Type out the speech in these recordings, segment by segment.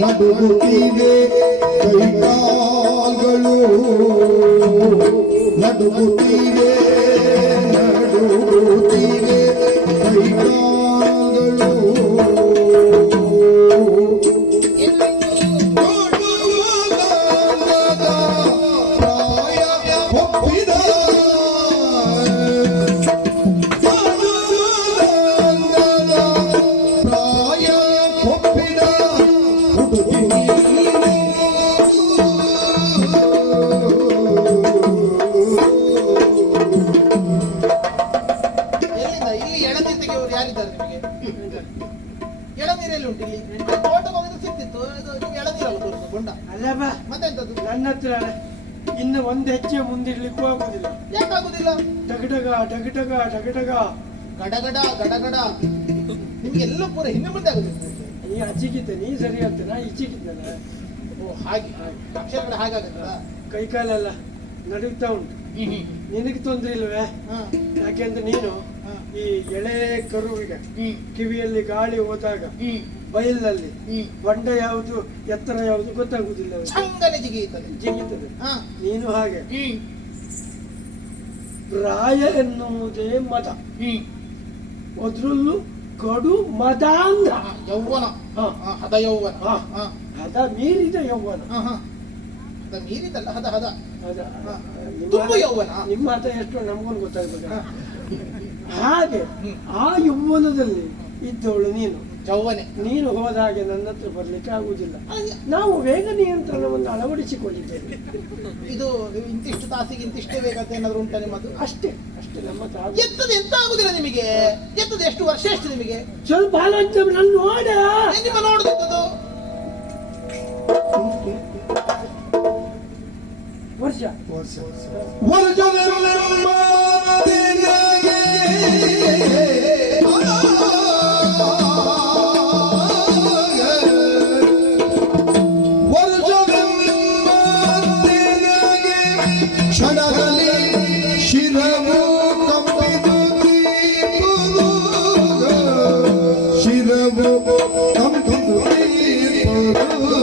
ನಡುಗುತ್ತಿವೆ ಕೈಕಾಲ್ಗಳು ನಡುಗುತ್ತಿವೆ ನಡುಗುತ್ತಿವೆ ಕೈಕಾಲ್ಗಳು ಪ್ರಾಯ ಒಪ್ಪಿದ ಪ್ರಾಯ ಒಪ್ಪಿದ ಎಳನೀರಲ್ಲಿ ಉಂಟು ಇಲ್ಲಿ ತೋಟಕ್ಕೆ ಹೋಗಿದ್ರೆ ಸಿಕ್ತಿತ್ತು ಎಳನೀರಲ್ಲ ತೋರಿಸು ಗೊಂಡ ಅಲ್ಲಪ್ಪ ಮತ್ತೆಂತದ್ದು ನನ್ನ ಹತ್ರ ಇನ್ನು ಒಂದು ಹೆಜ್ಜೆ ಮುಂದಿಡ್ಲಿಕ್ಕೂ ಆಗುದಿಲ್ಲ. ಯಾಕಾಗುದಿಲ್ಲ? ಡಗಡಗ ಡಗಡಗ ಡಗಡಗ ಗಡಗಡ ಗಡಗಡ ನಿಮ್ಗೆಲ್ಲ ಪೂರ ಹಿಂದೆ ಮುಂದೆ ಆಗುದಿಲ್ಲ. ನೀ ಅಚ್ಚಿಗಿದ್ದೆ ನೀ ಸರಿ ಅಂತ ನಾ ಇಚ್ಚಿಗಿದ್ದಲ್ಲ. ಓ ಹಾಗೆ ಅಕ್ಷರಗಳು ಹಾಗಾಗತ್ತಲ್ಲ. ಕೈಕಾಲೆಲ್ಲ ನಡುಗ್ತಾ ಉಂಟು. ನಿನಗೆ ತೊಂದ್ರೆ ಇಲ್ವೇ? ಯಾಕೆಂದ್ರೆ ನೀನು ಈ ಎಳೆ ಕರುವಿಗೆ ಕಿವಿಯಲ್ಲಿ ಗಾಳಿ ಹೋದಾಗ ಬಯಲಿನಲ್ಲಿ ಬಂಡ ಯಾವುದು ಎತ್ತರ ಯಾವುದು ಗೊತ್ತಾಗುದಿಲ್ಲ, ಜಿಗಿತದೆ. ನೀನು ಹಾಗೆ ಪ್ರಾಯ ಎನ್ನುವುದೇ ಮದ, ಅದ್ರಲ್ಲೂ ಕಡು ಮದ ಅಂದ್ರ ಯೌವನ, ಹದ ಯೌವನ, ಹದ ಮೀರಿದ ಯೌವನ. ಹದ ಮೀರಿದಲ್ಲ, ಹದ ಹದ ಹದ ಯೌವನ. ನಿಮ್ಮ ಹದ ಎಷ್ಟು ನಮ್ಗೊಂದು ಗೊತ್ತಾಗ್ತದೆ. ಹಾಗೆ ಆ ಯೌವನದಲ್ಲಿ ಇದ್ದವಳು ನೀನು. ಯೌವನೆ ನೀನು ಹೋದ ಹಾಗೆ ನನ್ನ ಹತ್ರ ಬರ್ಲಿಕ್ಕೆ ಆಗುವುದಿಲ್ಲ. ನಾವು ವೇಗ ನಿಯಂತ್ರಣವನ್ನು ಅಳವಡಿಸಿಕೊಂಡಿದ್ದೇವೆ. ಇದು ಇಂತಿಷ್ಟು ತಾಸಿಗೆ ಇಂತಿಷ್ಟೇ ವೇಗತೆ ಏನಾದ್ರು ಉಂಟ ನಿಮ್ಮದು? ಅಷ್ಟೇ ಅಷ್ಟೇ. ನಮ್ಮ ಎತ್ತದ ಎಂತ ಆಗುದಿಲ್ಲ ನಿಮಗೆ? ಎತ್ತದ ಎಷ್ಟು ವರ್ಷ ಎಷ್ಟು ನಿಮಗೆ? ಸ್ವಲ್ಪ ಆಲೋಚನೆ ನಾನು ನೋಡ ನಿಮ್ಮ ನೋಡುದು ವರ್ಷ ಕ್ಷಣದಲ್ಲಿ ಶಿರವು ಕಂಪಿದು ದೀಪದು, ಶಿರವು ಕಂಪಿದು ದೀಪದು.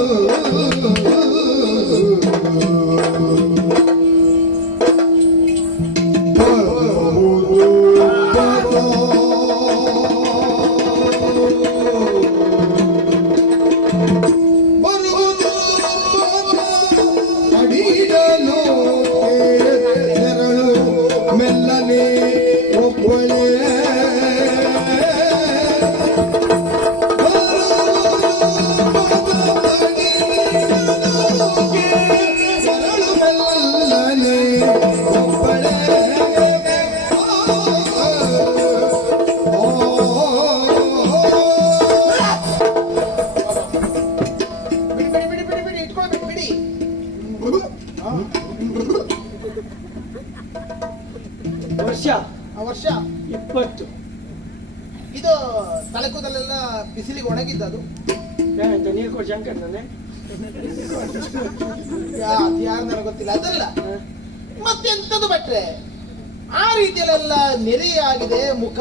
ವರ್ಷ 20. ಇದು ತಲೆಕೂದಲೆಲ್ಲ ಬಿಸಿಲಿಗೆ ಒಣಗಿದ್ದದು. ನೀರು ಕೊಡಿ ಶಂಕರ್ ನಾನೇ ಯಾರು ನನಗೆ ಗೊತ್ತಿಲ್ಲ. ಅದಲ್ಲ ಮತ್ತೆಂತದ್ದು ಬಟ್ರೆ ಆ ರೀತಿಯಲ್ಲೆಲ್ಲ ನೆರೆಯಾಗಿದೆ ಮುಖ,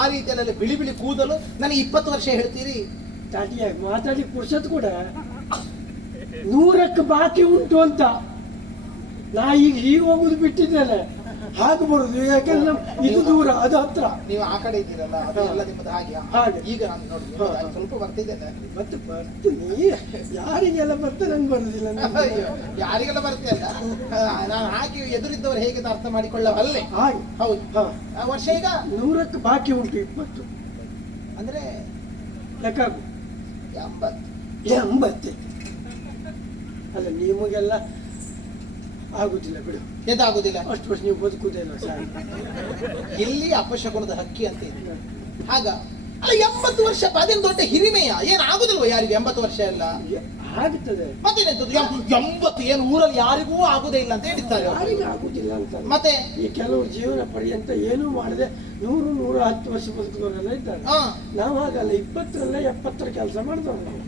ಆ ರೀತಿಯಲ್ಲೆಲ್ಲ ಬಿಳಿ ಬಿಳಿ ಕೂದಲು. ನನಗೆ 20 ವರ್ಷ ಹೇಳ್ತೀರಿ? ತಾಟಿಯಾಗಿ ಮಾತಾಡಿ ಪುರುಷತ್ ಕೂಡ 100ಕ್ಕೆ ಬಾಕಿ ಉಂಟು ಅಂತ. ನಾ ಈಗ ಹೀಗೆ ಹೋಗುದು ಬಿಟ್ಟಿದ್ದೇನೆ, ಹಾಗೆ ಬರುದು. ಯಾಕೆಂದ್ರೆ ಇದು ದೂರ, ಅದು ಹತ್ರ. ನೀವು ಆ ಕಡೆ ಇದ್ದೀರಲ್ಲ, ಅದೆಲ್ಲ ನಿಮ್ಮದು ಹಾಗೆ. ಈಗ ನಾನು ನೋಡಿ ಸ್ವಲ್ಪ ಬರ್ತಿದ್ದೇನೆ. ಮತ್ತೆ ಬರ್ತೀನಿ, ಯಾರಿಗೆಲ್ಲ ಬರ್ತಾ ನಂಗೆ ಬರುದಿಲ್ಲ. ಯಾರಿಗೆಲ್ಲ ಬರ್ತೀಯಲ್ಲ, ನಾನು ಹಾಗೆ ಎದುರಿದ್ದವರು ಹೇಗೆ ಅರ್ಥ ಮಾಡಿಕೊಳ್ಳಬಲ್ಲೆ. ಹಾಗೆ ಹೌದು. ವರ್ಷ ಈಗ 100ಕ್ಕೆ ಬಾಕಿ ಉಂಟು 20 ಅಂದ್ರೆ ಲೆಕ್ಕಾಗು 80. ಅಲ್ಲ ನಿಮಗೆಲ್ಲ ಆಗುದಿಲ್ಲ ಬಿಡು. ಎದಾಗುದಿಲ್ಲ, ಅಷ್ಟು ವರ್ಷ ನೀವು ಬದುಕುವುದಿಲ್ಲ. ಎಲ್ಲಿ ಅಪಶಕುನದ ಹಕ್ಕಿ ಅಂತ ಇದೆ ಆಗ. ಅಲ್ಲ 80 ವರ್ಷ ಅದೇನು ದೊಡ್ಡ ಹಿರಿಮೆಯ? ಏನ್ ಆಗುದಿಲ್ವ ಯಾರಿಗೆ 80 ವರ್ಷ ಎಲ್ಲ? ಆಗುತ್ತದೆ. ಮತ್ತೇನೆಂತದ್ದು 80 ಏನು ಊರಲ್ಲಿ ಯಾರಿಗೂ ಆಗುದೇ ಇಲ್ಲ ಅಂತ ಹೇಳ್ತಾರೆ. ಯಾರಿಗೂ ಆಗುದಿಲ್ಲ ಅಂತ. ಮತ್ತೆ ಈ ಕೆಲವು ಜೀವನ ಪರ್ಯಂತ ಏನೂ ಮಾಡದೆ 100-110 ವರ್ಷ ಬದುಕುವವರೆಲ್ಲ ಇದ್ದಾರೆ. ನಾವು ಹಾಗಲ್ಲ, 20ರಿಂದ 70 ಕೆಲಸ ಮಾಡಿದವರು ನಾವು.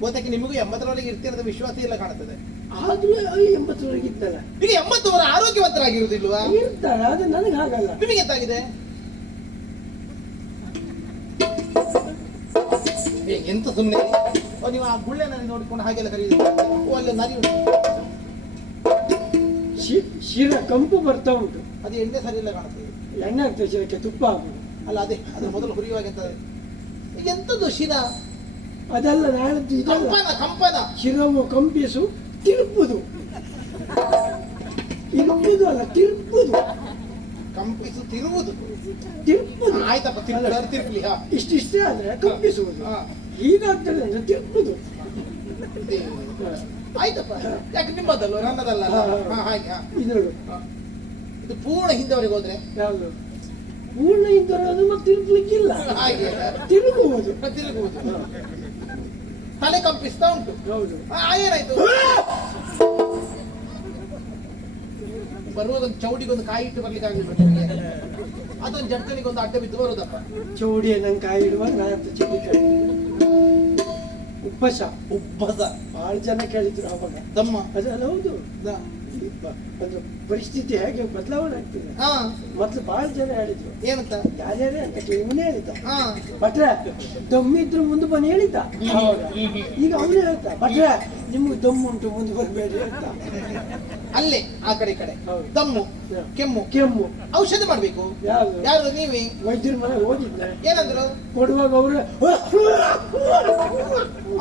ಬಹುತೇಕ ನಿಮಗೂ 80ರವರೆಗೆ ಇರ್ತಿರೋದು ವಿಶ್ವಾಸ ಇಲ್ಲ ಕಾಣುತ್ತದೆ. ಆದ್ರೂ 80ರೊಳಗೆ ಇದ್ದಲ್ಲ. ಈಗ 80 ಆರೋಗ್ಯವಂತರಾಗಿರುವುದಿಲ್ವಾ? ಇರ್ತಾರೆ, ಅದು ನನಗೆ ಹಾಗಲ್ಲ. ನಿಮಗೆ ಎಂತಾಗಿದೆ? ಎಂತ ಸುಮ್ಮನೆ ನೀವು ಆ ಗುಳ್ಳೆನಲ್ಲಿ ನೋಡಿಕೊಂಡು ಹಾಗೆಲ್ಲ ಕರೆಯುವುದು. ಅಲ್ಲೇ ನರಿ ಉಂಟು, ಶಿರ ಕಂಪು ಬರ್ತಾ ಉಂಟು. ಅದು ಎಣ್ಣೆ ಸರಿ ಇಲ್ಲ ಕಾಣ್ತದೆ. ಎಣ್ಣೆ ಆಗ್ತದೆ ಶಿರಕ್ಕೆ, ತುಪ್ಪ ಆಗುದು. ಅಲ್ಲ ಅದೇ ಅದು ಮೊದಲು ಹುರಿಯುವಾಗ ಈಗ ಎಂತದ್ದು ಶಿರ? ಅದೆಲ್ಲ ನಾಳದ್ದು ಇದಲ್ಲ. ಕಂಪನ ಕಂಪನ. ಶಿರವು ಕಂಪಿಸು, ತಿರುಪುದು. ಇರುವುದು ಅಲ್ಲ, ತಿರುಪುದು. ಕಂಪಿಸು ತಿರುವುದು. ತಿರುಪುದು ಆಯ್ತಪ್ಪ, ತಿರುಪಲಿ. ಇಷ್ಟಿಷ್ಟೇ ಆದ್ರೆ ಕಂಪಿಸುವುದು. ಹಾ. ಹೀಗಾಗ್ತದೆ ಅಂದ್ರೆ ತಿರುಪುದು. ಆಯ್ತಪ್ಪ, ಯಾಕೆ ನಿಮ್ಮದಲ್ಲ ನನ್ನದಲ್ಲ? ಹಾಗೆ. ಇದು ಇದು ಪೂರ್ಣ ಹಿಂದವರೆಗೆ ಹೋದ್ರೆ ಯಾವುದು ಪೂರ್ಣ ಇದ್ದವರು ಮತ್ತೆ ತಿರುಗ್ಲಿಕ್ಕಿಲ್ಲ, ಹಾಗೆ ತಿರುಗುವುದು. ತಿರುಗುವುದು. ತಲೆ ಕಂಪಿಸ್ತಾ ಉಂಟು. ಹೌದು. ಏನಾಯ್ತು? ಬರುವುದೊಂದು ಚೌಡಿಗೊಂದು ಕಾಯಿ ಇಟ್ಟು ಬರ್ಲಿಕ್ಕೆ ಆಗಲಿಲ್ಲ. ಅದೊಂದು ಜಡ್ಕನಿಗೊಂದು ಅಡ್ಡ ಬಿದ್ದು ಬರುದಪ್ಪ. ಚೌಡಿಯ ನಂಗೆ ಕಾಯಿ ಇಡುವಾಗ ನಾನು ಚೌಡಿ ಕಾಯಿ ಉಪ್ಪಸ ಉಬ್ಬಸ ಬಹಳ ಜನ ಕೇಳಿದ್ರು ಅವಾಗ. ದಮ್ಮ ಅದಲ್ಲ ಹೌದು. ಅದು ಪರಿಸ್ಥಿತಿ ಹೇಗೆ ಬದಲಾವಣೆ ಆಗ್ತದೆ. ಮೊದ್ಲು ಬಹಳ ಜನ ಹೇಳಿದ್ರು. ಏನಂತ? ಯಾರ್ಯಾರೇ ಅಂತ ಇವನೇ ಹೇಳಿದ್ದ. ಹಾ. ಭಟ್ರೆ ದಮ್ಮಿದ್ರು ಮುಂದೆ ಬನ್ನಿ ಹೇಳಿದ್ದ. ಅವಾಗ ಈಗ ಅವನೇ ಹೇಳ್ತಾ, ಭಟ್ರೆ ನಿಮ್ಗೆ ದಮ್ಮುಂಟು ಮುಂದೆ ಬರಬೇಡಿ ಅಂತ. ಅಲ್ಲೇ ಆ ಕಡೆ ಈ ಕಡೆ ಹೌದು. ದಮ್ಮು, ಕೆಮ್ಮು ಕೆಮ್ಮು ಔಷಧಿ ಮಾಡ್ಬೇಕು. ಯಾರು ಯಾರು? ನೀವೇ. ವೈದ್ಯರ ಮನೆಗೆ ಹೋಗಿದ್ದೆ. ಏನಂದ್ರು? ಕೊಡುವಾಗ ಅವ್ರೆ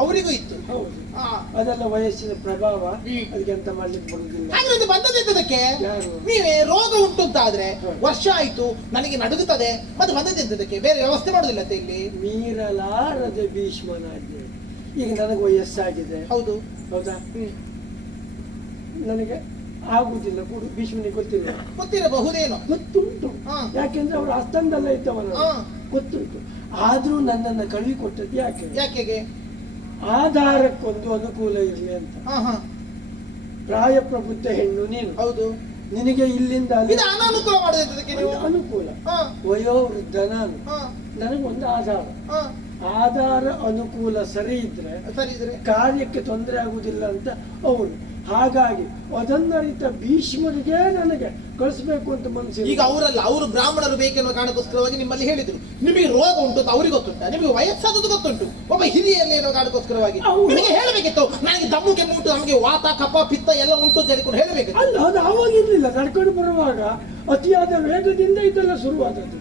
ಅವರಿಗೂ ಇತ್ತು. ಹೌದು. ಹಾ. ಅದೆಲ್ಲ ವಯಸ್ಸಿನ ಪ್ರಭಾವ. ಅದಕ್ಕೆ ಎಂತ ಮಾಡ್ಲಿಕ್ಕೆ ಬರುದಿಲ್ಲ. ಹಾಗಾದ್ರೆ ಬಂದದ್ದಕ್ಕೆ ಯಾರು? ನೀವೇ ರೋಗ ಉಂಟು ಅಂತ ಆದ್ರೆ ವರ್ಷ ಆಯ್ತು ನನಗೆ ನಡುಗುತ್ತದೆ ಮತ್ತೆ ಬಂದದ್ದಕ್ಕೆ ಬೇರೆ ವ್ಯವಸ್ಥೆ ಮಾಡುದಿಲ್ಲ ಅಂತ ಇಲ್ಲಿ. ಮೀರಲಾರದೆ ಭೀಷ್ಮನಾಗಿ. ಈಗ ನನಗೆ ವಯಸ್ಸಾಗಿದೆ. ಹೌದು. ಹೌದಾ? ನನಗೆ ಆಗುದಿಲ್ಲ ಕೂಡ. ಭೀಷ್ಮನಿಗೆ ಗೊತ್ತಿಲ್ಲ. ಗೊತ್ತಿರಬಹುದೇನೋ. ಗೊತ್ತುಂಟು. ಹಾ. ಯಾಕೆಂದ್ರೆ ಅವರು ಅಸ್ತಂದಲ್ಲ ಇದ್ದವನು. ಹಾ. ಗೊತ್ತುಂಟು. ಆದ್ರೂ ನನ್ನನ್ನು ಕಳುವಿ ಕೊಟ್ಟದ್ದು ಯಾಕೆ? ಯಾಕೆಗೆ? ಆಧಾರಕ್ಕೊಂದು ಅನುಕೂಲ ಇರಲಿ ಅಂತ. ಹಾ ಹಾ. ಪ್ರಾಯ ಪ್ರಬುದ್ಧ ಹೆಣ್ಣು ನೀನು. ಹೌದು. ನಿನಗೆ ಇಲ್ಲಿಂದ ಇದು ಅನಾನುಕೂಲ ಮಾಡೋದಕ್ಕೆ ನೀವು. ಅನುಕೂಲ. ಹಾ. ವಯೋವೃದ್ಧ ನಾನು. ಹಾ. ನನಗೊಂದು ಆಧಾರ. ಹಾ. ಆಧಾರ ಅನುಕೂಲ ಸರಿ ಇದ್ರೆ ಸರಿ ಇದ್ರೆ ಕಾರ್ಯಕ್ಕೆ ತೊಂದರೆ ಆಗುದಿಲ್ಲ ಅಂತ ಅವರು. ಹಾಗಾಗಿ ಅದನ್ನರಿತ ಭೀಷ್ಮರಿಗೆ ನನಗೆ ಕಳಿಸ್ಬೇಕು ಅಂತ ಮನಸ್ಸಿದೆ. ಈಗ ಅವರಲ್ಲ, ಅವರು ಬ್ರಾಹ್ಮಣರು ಬೇಕೆನ್ನುವ ಕಾರಣಕ್ಕೋಸ್ಕರವಾಗಿ ನಿಮ್ಮಲ್ಲಿ ಹೇಳಿದ್ರು. ನಿಮಗೆ ರೋಗ ಉಂಟು ಅಂತ ಅವ್ರಿಗೆ ಗೊತ್ತುಂಟ, ನಿಮಗೆ ವಯಸ್ಸಾದದ್ದು ಗೊತ್ತುಂಟು. ಒಬ್ಬ ಹಿರಿಯಲ್ಲಿ ಏನೋ ಕಾರಣಕ್ಕೋಸ್ಕರವಾಗಿ ನಿಮಗೆ ಹೇಳಬೇಕಿತ್ತು. ನನಗೆ ದಮ್ಮು ಕೆಮ್ಮು ಉಂಟು, ನಮಗೆ ವಾತ ಕಫ ಪಿತ್ತ ಎಲ್ಲ ಉಂಟು ಅಂತ ಹೇಳಿಕೊಂಡು ಹೇಳಬೇಕಿತ್ತು. ಅಲ್ಲ, ಅದು ಆವಾಗ ಇರ್ಲಿಲ್ಲ. ನಡ್ಕೊಂಡು ಬರುವಾಗ ಅತಿಯಾದ ವೇಗದಿಂದ ಇದೆಲ್ಲ ಶುರುವಾದದ್ದು.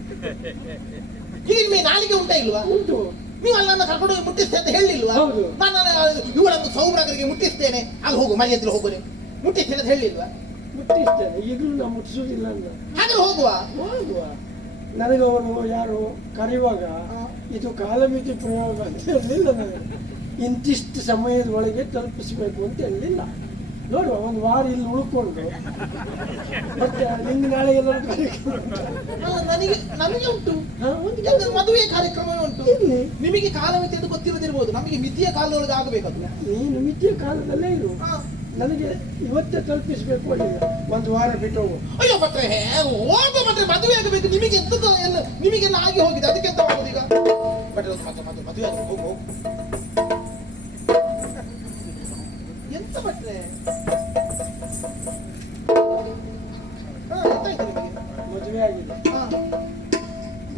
ಈಗ ನಿಮಗೆ ನಾಲಿಗೆ ಉಂಟ ಇಲ್ವಾ? ಉಂಟು. ನೀವು ಅಲ್ಲ ನನ್ನ ಕರ್ಕೊಂಡು ಹೋಗಿ ಮುಟ್ಟಿಸ್ತೇನೆ ಅಂತ ಹೇಳಿಲ್ವಾ? ಹೌದು. ನಾನು ಇವಳನ್ನು ಸೌಭ್ರಾಗರಿಗೆ ಮುಟ್ಟಿಸ್ತೇನೆ, ಅಲ್ಲಿ ಹೋಗು ಮರ್ಯಾದೆ ಹೋಗು, ಮುಟ್ಟಿಸ್ತೇನೆ ಅಂತ ಹೇಳಿಲ್ವಾ? ಮುಟ್ಟಿಸ್ತೇನೆ. ಈಗಲೂ ನಾವು ಮುಟ್ಟಿಸುವುದಿಲ್ಲ ಅಂತ. ಹಾಗಾದ್ರೆ ಹೋಗುವ. ಹೋಗುವ. ನನಗೆ ಅವರು ಯಾರು ಕರೆಯುವಾಗ ಇದು ಕಾಲಮಿತಿ ಪ್ರಯೋಗ ಅಂತ ಹೇಳಲಿಲ್ಲ. ನನಗೆ ಇಂತಿಷ್ಟು ಸಮಯದ ಒಳಗೆ ತಲುಪಿಸಬೇಕು ಅಂತ ಹೇಳಲಿಲ್ಲ. ನೋಡುವ, ಒಂದು ವಾರ ಇಲ್ಲಿ ಉಳ್ಕೊಂಡು ಮತ್ತೆ ನಿಂಗೆ ನಾಳೆ ಎಲ್ಲರೂ ನನಗೆ ಉಂಟು. ಒಂದು ಮದುವೆ ಕಾರ್ಯಕ್ರಮ ಉಂಟು. ಇರ್ಲಿ. ನಿಮಗೆ ಕಾಲಮಿತಿ ಅಂತ ಗೊತ್ತಿರದಿರ್ಬೋದು, ನಮಗೆ ಮಿತಿಯ ಕಾಲದೊಳಗೆ ಆಗಬೇಕದು. ನೀನು ಮಿತಿಯ ಕಾಲದಲ್ಲೇ ಇರು. ನನಗೆ ಇವತ್ತೇ ತಲುಪಿಸ್ಬೇಕು ಅಲ್ಲಿಲ್ಲ. ಒಂದು ವಾರ ಬಿಟ್ಟು ಹೋಗು. ಅಯ್ಯೋ ಭಟ್ರೆ, ಹೋಗು ಭಟ್ರೆ, ಮದುವೆ ಆಗಬೇಕು. ನಿಮಗೆ ಎಂತದ್ದು ಎಲ್ಲ ನಿಮಗೆಲ್ಲ ಆಗಿ ಹೋಗಿದೆ, ಅದಕ್ಕೆ ಎಂತ ಮಾಡೋದು ಈಗ? ಭಟ್ರೆ ಮತ್ತೆ ಮದುವೆ ಆಗ ಹೋಗು. ಎಂತ ಭಟ್ರೆ? ಎಂತಾಯ್ತು ನಿಮಗೆ? ಮದುವೆ ಆಗಿದೆ.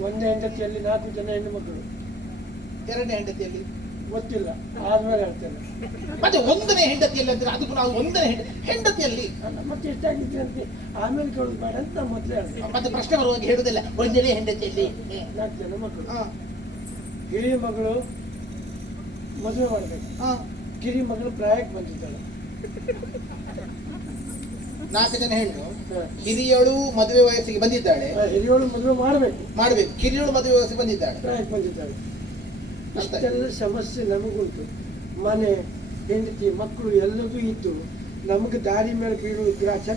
ಒಂದೇ ಹೆಂಡತಿಯಲ್ಲಿ 4 ಜನ ಹೆಣ್ಣು ಮಕ್ಕಳು. ಎರಡನೇ ಹೆಂಡತಿಯಲ್ಲಿ ಗೊತ್ತಿಲ್ಲ, ಆದ್ಮೇಲೆ ಹೇಳ್ತೇನೆ. ಮತ್ತೆ ಒಂದನೇ ಹೆಂಡತಿಯಲ್ಲಿ ಅಂದ್ರೆ ಅದಕ್ಕೂ ನಾವು ಒಂದನೇ ಹೆಂಡತಿಯಲ್ಲಿ ಮತ್ತೆ ಎಷ್ಟಾಗಿದ್ದೆ ಅಂತ ಆಮೇಲೆ ಕೇಳೋದು ಬೇಡ ಅಂತ ನಾವು ಮೊದಲೇ ಹೇಳ್ತೇವೆ. ಮತ್ತೆ ಪ್ರಶ್ನೆ ಬರುವಾಗ ಹೇಳುದಿಲ್ಲ ಒಂದನೇ ಹೆಂಡತಿಯಲ್ಲಿ. 4 ಜನ ಮಕ್ಕಳು. ಹಿರಿಯ ಮಗಳು ಮದುವೆ ಮಾಡ್ಬೇಕು. ಕಿರಿ ಮಗಳು ಪ್ರಾಯಕ್ಕೆ ಬಂದಿದ್ದಾಳೆ. 4 ಜನ ಹೆಣ್ಣು. ಹಿರಿಯಳು ಮದುವೆ ವಯಸ್ಸಿಗೆ ಬಂದಿದ್ದಾಳೆ. ಹಿರಿಯೋಳು ಮದುವೆ ಮಾಡ್ಬೇಕು. ಕಿರಿಯಳು ಮದುವೆ ವಯಸ್ಸಿಗೆ ಬಂದಿದ್ದಾಳೆ. ಪ್ರಾಯಕ್ಕೆ ಬಂದಿದ್ದಾಳೆ. ಅಷ್ಟೆಲ್ಲ ಸಮಸ್ಯೆ ನಮಗುಂಟು. ಮನೆ, ಹೆಂಡತಿ, ಮಕ್ಕಳು ಎಲ್ಲದೂ ಇದ್ದು ನಮಗೆ ದಾರಿ ಮೇಲೆ ಬೀಳುವ ಗ್ರಾಚಾರ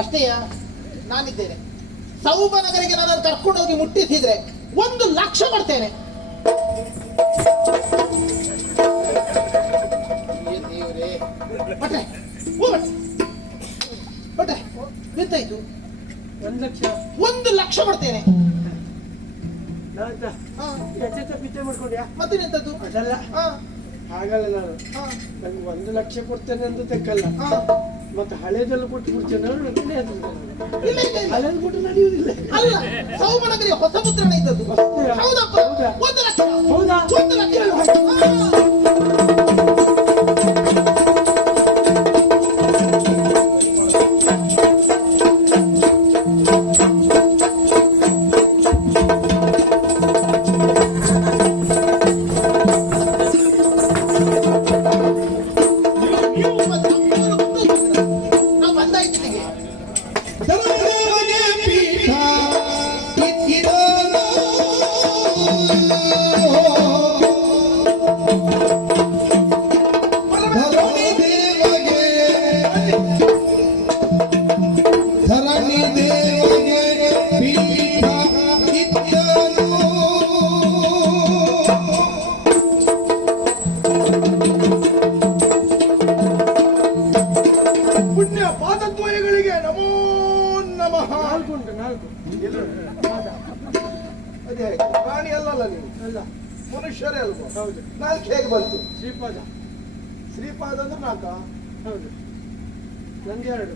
ಅಷ್ಟೇಯಾ? ನಾನಿದ್ದೇನೆ. ಸೌಭನಗರಿಗೆ ನನ್ನನ್ನು ಕರ್ಕೊಂಡು ಹೋಗಿ ಮುಟ್ಟಿಸಿದ್ರೆ 1 ಲಕ್ಷ ಕೊಡ್ತೇನೆ. ದೇವರೇ ಭಟ್ರೆ, ಭಟ್ರೆ ಎಂತಾಯ್ತು? 1 ಲಕ್ಷ. 1 ಲಕ್ಷ ಕೊಡ್ತೇನೆ. ನಾನ್ ಪಿಚ್ಚೆ ಮಾಡ್ಕೊಂಡ್ಯಾ? ಮತ್ತೆ ಎಂತದ್ದು? ಅದಲ್ಲ, ಹಾಗಲ್ಲ ನಾನು ಹಾ. ನಂಗೆ 1 ಲಕ್ಷ ಕೊಡ್ತೇನೆ ಅಂತ ತೆಕ್ಕಲ್ಲ. ಹಾ. ಮತ್ತೆ ಹಳೇದೆಲ್ಲ ಕೊಟ್ಟು ಬಿಡ್ತೇನೆ ಅಂದ್ರೆ ನನಗೆ ಹೆದರಿಕೆ ನಾನು. ಇಲ್ಲ ಇಲ್ಲ ಇಲ್ಲ. ಹಳೇದು ಕೊಟ್ಟು ನಡೆಯುವುದಿಲ್ಲ. ಅಲ್ಲ ಸೌಮನಗರಿ ಹೊಸ ಮುದ್ರಣ ಇದ್ದದ್ದು. ಹೊಸತೆಯಾ? ಹೌದಪ್ಪ. ಹೌದಾ? 1 ಲಕ್ಷ. ಹೌದಾ? 1 ಲಕ್ಷ. ಹಾ. ನೀವು ಮತ್ತೆ ಅಪ್ಪನ ಗೊತ್ತಾಗ್ತದೆ. ನಾವು ಬಂದಾಯ್ತು ಇಲ್ಲಿಗೆ. ಧರ್ಮಕ್ಕೆ ಪೀಠ ಇದ್ದನು. ಧರಣಿ ದೇವಗೆ ಪೀಠ ಇದ್ದನು. ಪುಣ್ಯ ಪಾದದ್ವಯಗಳಿಗೆ ನಮೋ ನಮಃ. 4 ಉಂಟು 4. ಪಾದ. ಅದೇ ಪ್ರಾಣಿ ಅಲ್ಲಲ್ಲ ನೀವು, ಅಲ್ಲ ಮನುಷ್ಯರೇ ಅಲ್ವಾ? ಹೌದು. 4 ಹೇಗೆ ಬಂತು? ಶ್ರೀಪಾದ. ಶ್ರೀಪಾದ ಅಂದ್ರೆ 4. ಹೌದು. ನಂದು 2.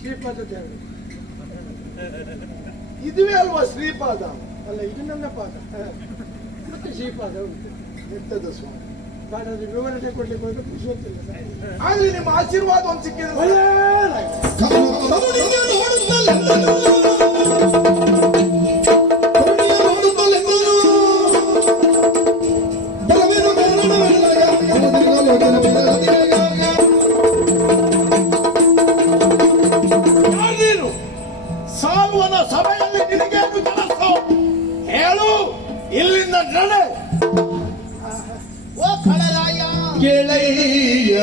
ಶ್ರೀಪಾದದ್ದು 2. ಇದುವೇ ಅಲ್ವಾ ಶ್ರೀಪಾದ? ಅಲ್ಲ ಇದು ನನ್ನ ಪಾದ. ಮತ್ತೆ ಶ್ರೀಪಾದ ಉಂಟು. ಎಂತದ ಸ್ವಾಮಿ, ಪಾದದ ವಿವರಣೆ ಕೊಡ್ಲಿಕ್ಕೆ ಹೋದ್ರೆ ಪುರುಷೋತ್ತಿಲ್ಲ. ಆದ್ರೆ ನಿಮ್ಮ ಆಶೀರ್ವಾದ ಒಂದು ಸಿಕ್ಕಿದೆ. ಒಳ್ಳೆದಾಯ್ತು. ಕರುಣಿಗೆ ನೋಡುತ್ತಲೆಂದನು. ಕರುಣಿಗೆ ನೋಡುತ್ತಲೆಂದನು. ಬಲವೇನು ಕಾರಣವೆಲ್ಲಗ. ಹದಿರಗ. ಯಾರೀನು ಸಾಲುವನ ಸಭೆಯಲ್ಲಿ ನಿನಗೇನು ಕೆಲಸ ಹೇಳು, ಇಲ್ಲಿಂದ ನಡೆ. ಓ ಖಳರಾಯ. ಗೆಳೆಯ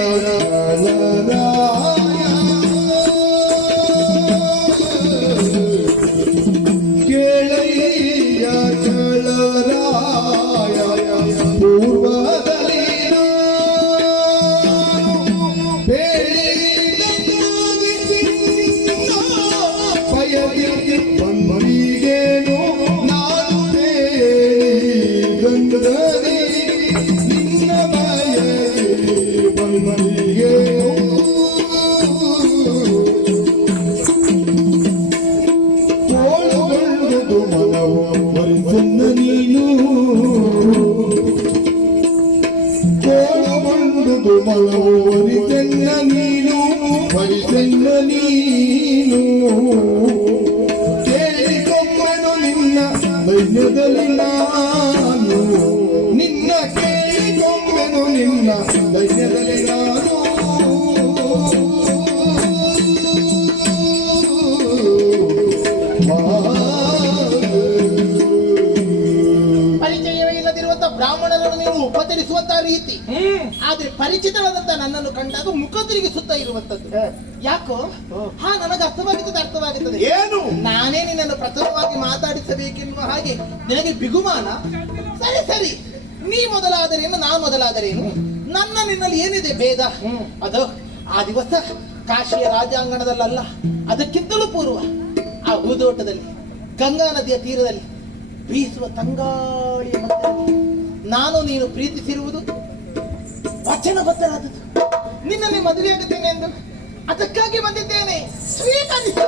ಗೆಳೆಯ ಚಳರಾಯ ಪೂರ್ವದಲ್ಲಿ ಪಯದಿ ಬಂದೀಗೇನು ನಾನು ಗಂಗದಲ್ಲಿ ನಿನ್ನ ಬಯದಿ ಬಂದೀಗೇನು. ಕೋಳುಗೊಂಡು ಮನವು ವರಿಸನ್ನ ನೀನು. ಕೋಳುಗೊಂಡು ಮನವು ವರಿಸನ್ನ ನೀನು. ವರಿಸನ್ನ ನೀನು. ಕೇಳಿಕೊಮ್ಮನು ನಿನ್ನ ದೈನ್ಯದಲ್ಲಿ ನಾನು. ನಿನ್ನ ಕೇಳಿಕೊಮ್ಮನು ನಿನ್ನ ದೈನ್ಯದಲ್ಲಿ ನಾನು. ಪರಿಚಯವೇ ಇಲ್ಲದಿರುವಂತ ಬ್ರಾಹ್ಮಣರನ್ನು ನೀವು ಉಪಚರಿಸುವಂತಹ ರೀತಿ. ಆದ್ರೆ ಪರಿಚಿತವಾದಂತ ನನ್ನನ್ನು ಕಂಡಾಗ ಮುಖ ತಿರುಗಿಸುತ್ತಾ ಇರುವಂತದ್ದು ಯಾಕೋ? ಹಾ, ನನಗೆ ಅರ್ಥವಾಗುತ್ತದೆ. ಏನು? ನಾನೇ ನಿನ್ನನ್ನು ಪ್ರಥಮವಾಗಿ ಮಾತಾಡಿಸಬೇಕೆನ್ನುವ ಹಾಗೆ ನಿನಗೆ ಬಿಗುಮಾನ. ಸರಿ ಸರಿ, ನೀ ಮೊದಲಾದರೇನು ನಾ ಮೊದಲಾದರೇನು? ನನ್ನ ನಿನ್ನಲ್ಲಿ ಏನಿದೆ ಭೇದ? ಅದು ಆ ದಿವಸ ಕಾಶಿಯ ರಾಜಾಂಗಣದಲ್ಲ, ಅದಕ್ಕಿಂತಲೂ ಪೂರ್ವ ಆ ಹೂದೋಟದಲ್ಲಿ ಗಂಗಾ ನದಿಯ ತೀರದಲ್ಲಿ ಬೀಸುವ ತಂಗಾಳಿಯ ಮಧ್ಯದಲ್ಲಿ ನಾನು ನೀನು ಪ್ರೀತಿಸಿರುವುದು ವಚನಬದ್ಧರಾದದ್ದು. ನಿನ್ನಲ್ಲಿ ಮದುವೆಯಾಗುತ್ತೇನೆ ಎಂದು ಅದಕ್ಕಾಗಿ ಬಂದಿದ್ದೇನೆ. ಸ್ವೀಕರಿಸು.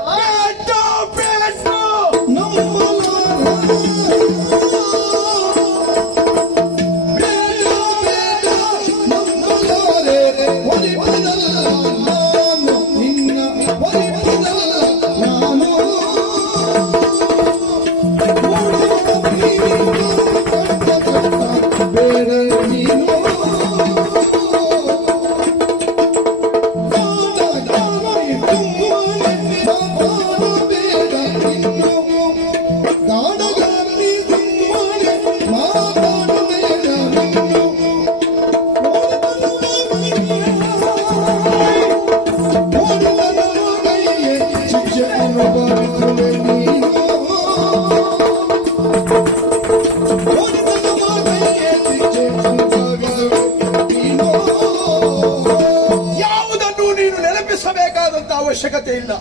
ಯಾವುದನ್ನು ನೀನು ನೆನಪಿಸಬೇಕಾದಂತ ಅವಶ್ಯಕತೆ ಇಲ್ಲ.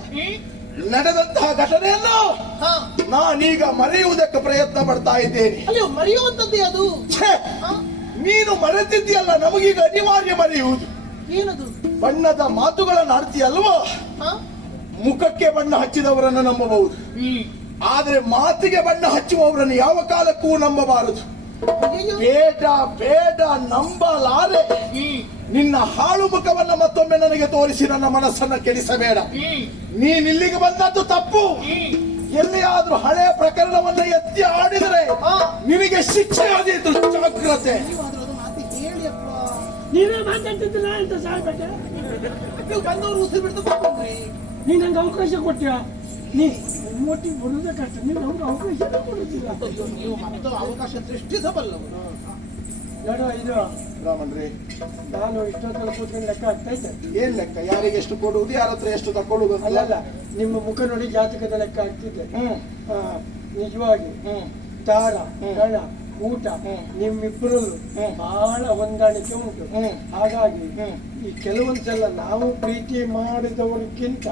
ನಡೆದಂತಹ ಘಟನೆಯನ್ನು ಹಾ, ನಾನೀಗ ಮರೆಯುವುದಕ್ಕೆ ಪ್ರಯತ್ನ ಪಡ್ತಾ ಇದ್ದೇನೆ. ಅಲ್ಲಿ ಮರೆಯುವಂತದ್ದೇ ಅದು. ಛೇ, ನೀನು ಮರೆತಿದ್ದೀಯಲ್ಲ, ನಮಗೀಗ ಅನಿವಾರ್ಯ ಮರೆಯುವುದು. ಏನದು? ಬಣ್ಣದ ಮಾತುಗಳನ್ನು ಆಡ್ತೀಯಲ್ವಾ? ಹಾ? ಮುಖಕ್ಕೆ ಬಣ್ಣ ಹಚ್ಚಿದವರನ್ನು ನಂಬಬಹುದು, ಆದ್ರೆ ಮಾತಿಗೆ ಬಣ್ಣ ಹಚ್ಚುವವರನ್ನು ಯಾವ ಕಾಲಕ್ಕೂ ನಂಬಬಾರದು. ಅಯ್ಯಯ್ಯೋ. ಬೇಡ ಬೇಡ, ನಂಬಲಾರೆ. ನಿನ್ನ ಹಾಳು ಮುಖವನ್ನ ಮತ್ತೊಮ್ಮೆ ನನಗೆ ತೋರಿಸಿ ನನ್ನ ಮನಸ್ಸನ್ನ ಕೆಡಿಸಬೇಡ. ನೀನಿಲ್ಲಿಗೆ ಬಂದದ್ದು ತಪ್ಪು. ಎಲ್ಲಿಯಾದ್ರೂ ಹಳೆಯ ಪ್ರಕರಣವನ್ನ ಎತ್ತಿ ಆಡಿದರೆ ನಿನಗೆ ಶಿಕ್ಷೆ ಆದೀತು, ಜಾಗ್ರತೆ. ನೀವಾದ್ರೂ ಅದು ಮಾತು ಹೇಳಿಯಪ್ಪ. ನೀವೇ ಮಾತಾಡ್ತಿದ್ದಿಲ್ಲ ಅಂತ ಸಾಯ್ಬೇಕ. ನೀವು ಬಂದವರು ಉಸಿರು ಬಿಡ್ತು ಬಂದ್ರಿ. ನೀನ್ ನಂಗೆ ಅವಕಾಶ ಕೊಟ್ಟಿಯ? ನೀ ಒಟ್ಟಿಗೆ ಬರುವುದೇ ಕಷ್ಟ, ನೀನು ನಮ್ಗೆ ಅವಕಾಶ ಕೊಡುತ್ತಿಲ್ಲ. ನೀವು ಮತ್ತು ಅವಕಾಶ ಸೃಷ್ಟಿಸಬಲ್ಲವರು. ನೋಡುವ ಇದು ರಾಮನ್ರಿ, ನಾನು ಇಷ್ಟೊತ್ತಲ್ಲಿ ಕೂತ್ಕೊಂಡು ಲೆಕ್ಕ ಆಗ್ತಾ ಇದ್ದೆ. ಏನ್ ಲೆಕ್ಕ? ಯಾರಿಗೆ ಎಷ್ಟು ಕೊಡುವುದು, ಯಾರ ಹತ್ರ ಎಷ್ಟು ತಕೊಳ್ಳುವುದು? ಅಲ್ಲಲ್ಲ, ನಿಮ್ಮ ಮುಖ ನೋಡಿ ಜಾತಕದ ಲೆಕ್ಕ ಆಗ್ತಿದ್ದೆ. ಆ, ನಿಜವಾಗಿ ತಾರ ಗಣ ಊಟ ನಿಮ್ಮಿಬ್ಬರಲ್ಲೂ ಬಹಳ ಹೊಂದಾಣಿಕೆ ಉಂಟು. ಹಾಗಾಗಿ ಈ ಕೆಲವೊಂದ್ಸಲ ನಾವು ಪ್ರೀತಿ ಮಾಡಿದವರಿಗಿಂತ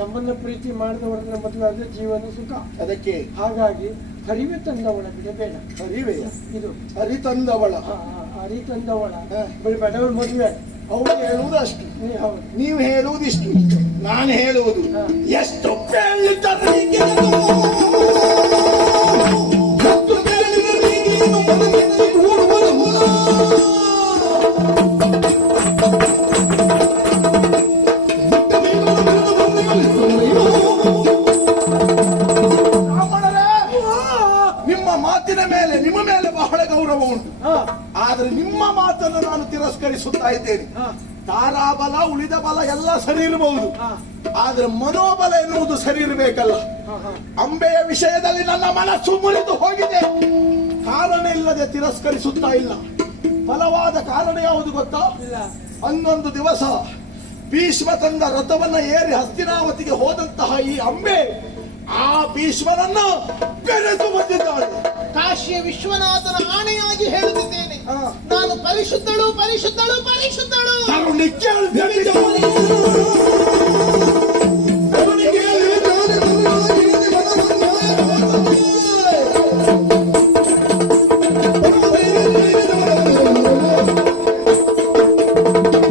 ನಮ್ಮನ್ನ ಪ್ರೀತಿ ಮಾಡಿದವರನ್ನ ಮದುವೆ ಆದ್ರೆ ಜೀವನ ಸುಖ. ಅದಕ್ಕೆ ಹಾಗಾಗಿ ಹರಿವೆ ತಂದವಳ ಬಿಡಬೇಡ. ಹರಿವೆ ಇದು ಹರಿ ತಂದವಳ, ಹರಿ ತಂದವಳ ಬಡವಳ ಮದುವೆ. ಅವಳು ಹೇಳುವುದು ಅಷ್ಟು, ಹೌದು. ನೀವು ಹೇಳುವುದಿಷ್ಟು, ನಾನು ಹೇಳುವುದು ಎಷ್ಟು ನಿಮ್ಮ ಮಾತಿನ ಮೇಲೆ, ನಿಮ್ಮ ಮೇಲೆ ಬಹಳ ಗೌರವ ಉಂಟು. ಆದ್ರೆ ನಿಮ್ಮ ಮಾತನ್ನು ನಾನು ತಿರಸ್ಕರಿಸುತ್ತಾ ಇದ್ದೇನೆ. ತಾರಾಬಲ ಉಳಿದ ಬಲ ಎಲ್ಲ ಸರಿ ಇರಬಹುದು, ಆದ್ರೆ ಮನೋಬಲ ಎನ್ನುವುದು ಸರಿ ಇರಬೇಕಲ್ಲ. ಅಂಬೆಯ ವಿಷಯದಲ್ಲಿ ನನ್ನ ಮನಸ್ಸು ಮುರಿದು ಹೋಗಿದೆ. ಕಾರಣ ಇಲ್ಲದೆ ತಿರಸ್ಕರಿಸುತ್ತಾ ಇಲ್ಲ. ಫಲವಾದ ಕಾರಣ ಯಾವುದು ಗೊತ್ತಾ? ಹನ್ನೊಂದು ದಿವಸ ಭೀಷ್ಮ ತಂದ ರಥವನ್ನ ಏರಿ ಹಸ್ತಿನಾವತಿಗೆ ಹೋದಂತಹ ಈ ಅಂಬೆ ಆ ಭೀಷ್ಮನನ್ನ ಬೆರೆತು ಬಂದಿದ್ದಾಳೆ. ಕಾಶಿಯ ವಿಶ್ವನಾಥನ ಆಣೆಯಾಗಿ ಹೇಳುತ್ತಿದ್ದೇನೆ, ನಾನು ಪರಿಶುದ್ಧಳು ಪರಿಶುದ್ಧಳು ಪರಿಶುದ್ಧಳು.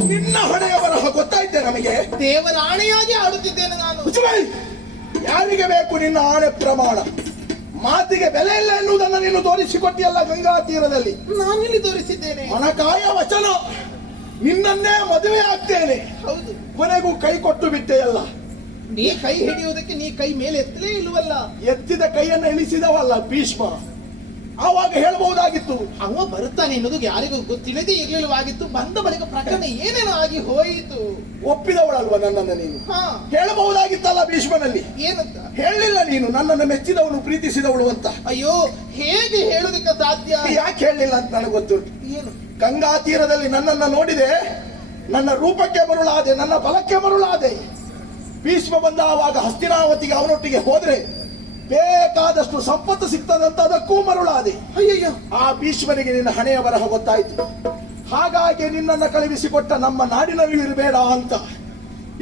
ನಿನ್ನ ಹಣೆಯ ಬರಹ ಗೊತ್ತಾಯ್ತೆ ನಮಗೆ. ದೇವರ ಆಣೆಯಾಗಿ ಆಡುತ್ತಿದ್ದೇನೆ ನಾನು. ಯಾರಿಗೆ ಬೇಕು ನಿನ್ನ ಆಣೆ ಪ್ರಮಾಣ? ಮಾತಿಗೆ ಬೆಲೆ ಇಲ್ಲ ಎನ್ನುವುದನ್ನು ನೀನು ತೋರಿಸಿಕೊಟ್ಟಿಯಲ್ಲ ಗಂಗಾ ತೀರದಲ್ಲಿ. ನಾನಿಲ್ಲಿ ತೋರಿಸಿದ್ದೇನೆ. ಮನಕಾಯ ವಚನ, ನಿನ್ನನ್ನೇ ಮದುವೆ ಆಗ್ತೇನೆ. ಹೌದು, ಕೊನೆಗೂ ಕೈ ಕೊಟ್ಟು ಬಿಟ್ಟೆಯಲ್ಲ. ನೀ ಕೈ ಹಿಡಿಯುವುದಕ್ಕೆ ನೀ ಕೈ ಮೇಲೆ ಎತ್ತಲೇ ಇಲ್ವಲ್ಲ. ಎತ್ತಿದ ಕೈಯನ್ನು ಎಣಿಸಿದವಲ್ಲ ಭೀಷ್ಮ. ಆವಾಗ ಹೇಳಬಹುದಾಗಿತ್ತು, ಅವ ಬರುತ್ತಾನೆ ಎನ್ನುವುದು ಯಾರಿಗೂ ಗೊತ್ತಿಲ್ಲದೆ ಇರ್ಲಿಲ್ಲವಾಗಿತ್ತು. ಬಂದ ಬಳಿಕ ಪ್ರಕರಣ ಏನೇನೋ ಆಗಿ ಹೋಯಿತು. ಒಪ್ಪಿದವಳಲ್ವ ನನ್ನನ್ನು ನೀನು? ಹೇಳಬಹುದಾಗಿತ್ತಲ್ಲ ಭೀಷ್ಮನಲ್ಲಿ. ಏನಂತ ಹೇಳಲಿಲ್ಲ ನೀನು, ನನ್ನನ್ನು ಮೆಚ್ಚಿದವನು ಪ್ರೀತಿಸಿದವಳು ಅಂತ. ಅಯ್ಯೋ, ಹೇಗೆ ಹೇಳುವುದಕ್ಕೆ ಸಾಧ್ಯ? ಯಾಕೆ ಹೇಳಲಿಲ್ಲ ಅಂತ ನನಗೆ ಗೊತ್ತುಂಟು. ಏನು? ಗಂಗಾ ತೀರದಲ್ಲಿ ನನ್ನನ್ನು ನೋಡಿದೆ, ನನ್ನ ರೂಪಕ್ಕೆ ಮರುಳಾದೆ, ನನ್ನ ಬಲಕ್ಕೆ ಮರುಳಾದೆ. ಭೀಷ್ಮ ಬಂದ ಆವಾಗ ಹಸ್ತಿನಾವತಿಗೆ ಅವನೊಟ್ಟಿಗೆ ಹೋದ್ರೆ ಬೇಕಾದಷ್ಟು ಸಂಪತ್ತು ಸಿಗ್ತದಂತ ಅದಕ್ಕೂ ಮರುಳಾದೆ. ಅಯ್ಯಯ್ಯೋ, ಆ ಭೀಷ್ಮನಿಗೆ ನಿನ್ನ ಹಣೆಯ ಬರಹ ಗೊತ್ತಾಯ್ತು. ಹಾಗಾಗಿ ನಿನ್ನನ್ನು ಕಳುಹಿಸಿಕೊಟ್ಟ ನಮ್ಮ ನಾಡಿನಲ್ಲಿ ಇರಬೇಡ ಅಂತ.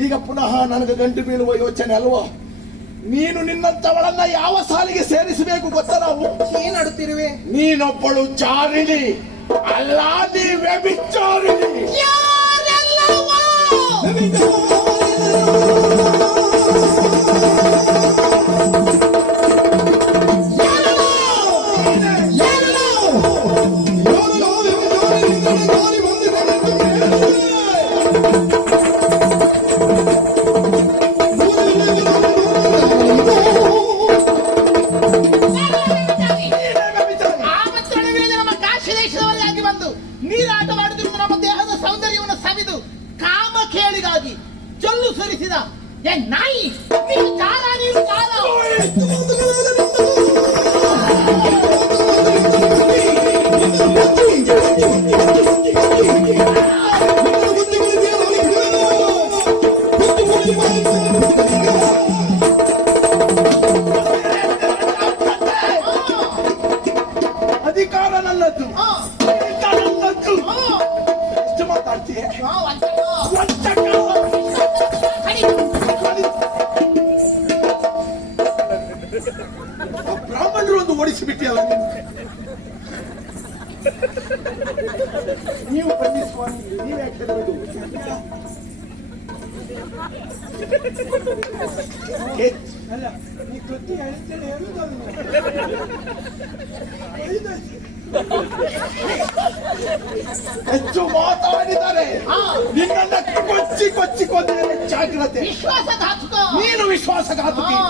ಈಗ ಪುನಃ ನನಗೆ ಗಂಟು ಬೀಳುವ ಯೋಚನೆ ಅಲ್ವಾ? ನೀನು ನಿನ್ನಂತವಳನ್ನ ಯಾವ ಸಾಲಿಗೆ ಸೇರಿಸಬೇಕು ಗೊತ್ತಾ? ನಾವು ಏನಾಡುತ್ತಿರುವೆ? ನೀನೊಬ್ಬಳು ಚಾರಿಣಿ ಅಲ್ಲ, ನೀ ವ್ಯಭಿಚಾರಿಣಿ. ನಾಯಿ ನೀನು ಚಾರ, ನೀನು ಚಾರ. ಅಧಿಕಾರ ನನ್ನದ್ದು, ನನ್ನದ್ದು. ಎಷ್ಟು ಮಾತಾಡ್ತೀಯ? ಬ್ರಾಹ್ಮಣರು ಒಂದು ಓಡಿಸಿಬಿಟ್ಟಿಯಲ್ಲ ನೀನು. ಅಲ್ಲ ನೀ ಕೃತಿ ಹೇಳ್ತೇನೆ ಹೇಳುದಲ್ಲ ಹೆಚ್ಚು ಮಾತಾಡಿದರೆ ನಿನ್ನನ್ನ ಕೊಚ್ಚಿ ಕೊಚ್ಚಿ ಕೊಂದರೆ ಜಾಗ್ರತೆ. ವಿಶ್ವಾಸಘಾತುಕ. ನೀನು ವಿಶ್ವಾಸಘಾತುಕಿ. ಹಾ.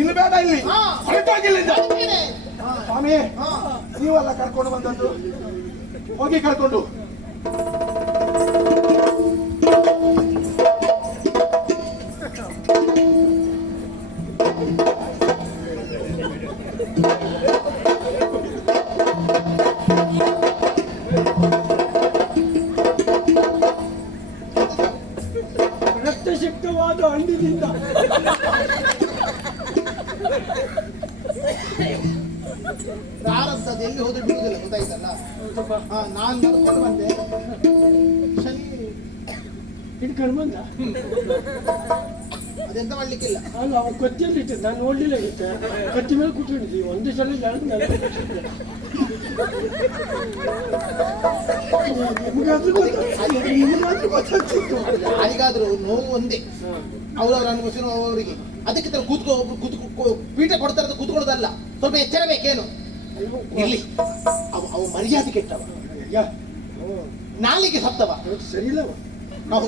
ಇನ್ನು ಬೇಡ ಇಲ್ಲಿ ಹಾ. ಹೊರಟೋಗಿಲ್ಲಿಂದ. ಬರ್ತೀನಿ. ಸ್ವಾಮಿ ನೀವೆಲ್ಲ ಕರ್ಕೊಂಡು ಬಂದದ್ದು ಹೋಗಿ ಕರ್ಕೊಂಡು. ರಕ್ತಶಕ್ತವಾದ ಹಣ್ಣಿನಿಂದ ಪ್ರಾರಬ್ಧದ ಎಲ್ಲಿ ಹೋದ್ರೆ ಬಿಡುವುದಿಲ್ಲ ಗೊತ್ತಾಯ್ತಲ್ಲ. ನಾನು ನಡ್ಕೊಂಡು ಬಂದೆ, ಶನಿ ಹಿಡ್ಕೊಂಡು ಬಂದ. ಅದೆಂತ ಮಾಡ್ಲಿಕ್ಕಿಲ್ಲ. ಅಲ್ಲ ಅವ ಕತ್ತಿಯಲ್ಲಿ ಇಟ್ಟು ನಾನು ನೋಡ್ಲಿಲ್ಲ ಇರುತ್ತೆ. ಕತ್ತಿ ಮೇಲೆ ಕೂತ್ಕೊಂಡಿದ್ದೀವಿ ಒಂದು ಸಲ ನಿಮಗಾದ್ರೂ ಗೊತ್ತಾಗ್ತಿತ್ತು. ಯಾರಿಗಾದ್ರೂ ನೋವು ಒಂದೇ, ಅವ್ರವ್ರ ಅನುಭವಿಸಿರೋ ಅವರಿಗೆ. ಅದಕ್ಕೆ ತರ ಕೂತ್ಕೋ ಪೀಠ ಕೊಡ್ತಾರೆ ಕೂತ್ಕೊಳ್ಳೋದಲ್ಲ, ಸ್ವಲ್ಪ ಎಚ್ಚರ ಬೇಕೇನು. ಇಲ್ಲಿ ಅವ ಮರ್ಯಾದೆ ಕೆಟ್ಟವ, ನಾಲಿಗೆ ಸತ್ತವ. ಸರಿ ಇಲ್ಲವ ನಾವು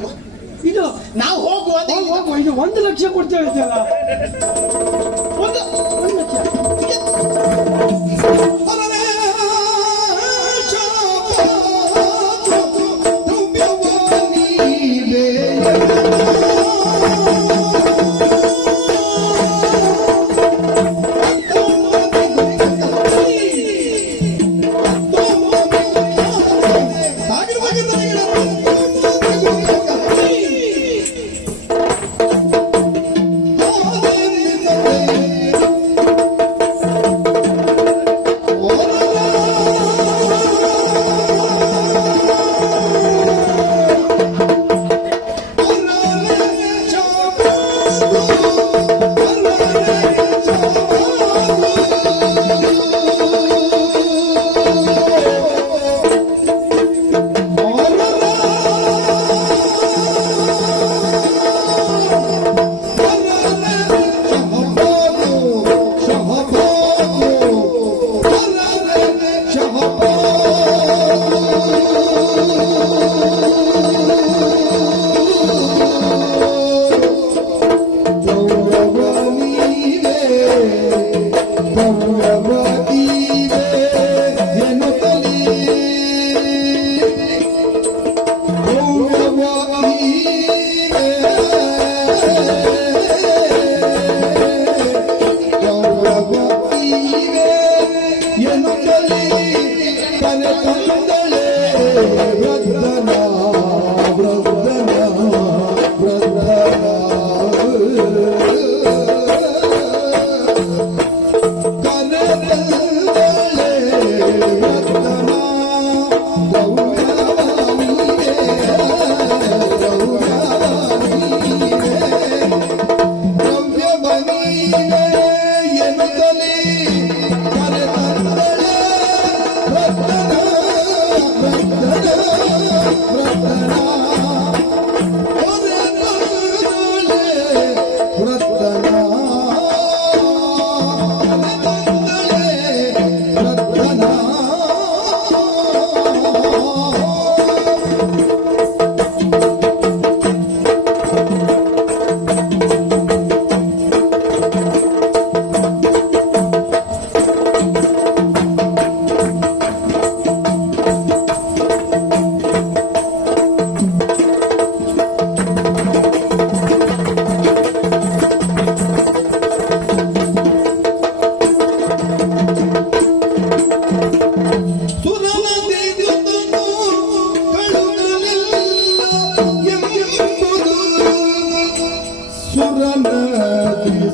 ಇದು ನಾವು ಹೋಗುವ ಇದು 1 ಲಕ್ಷ ಕೊಡ್ತೇವೆ ಅಂತಲ್ಲ. 1 ಲಕ್ಷ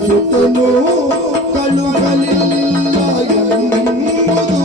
ಸುತನು ಕಳುಗಲಿಲ್ಲ ಎಂಬುದು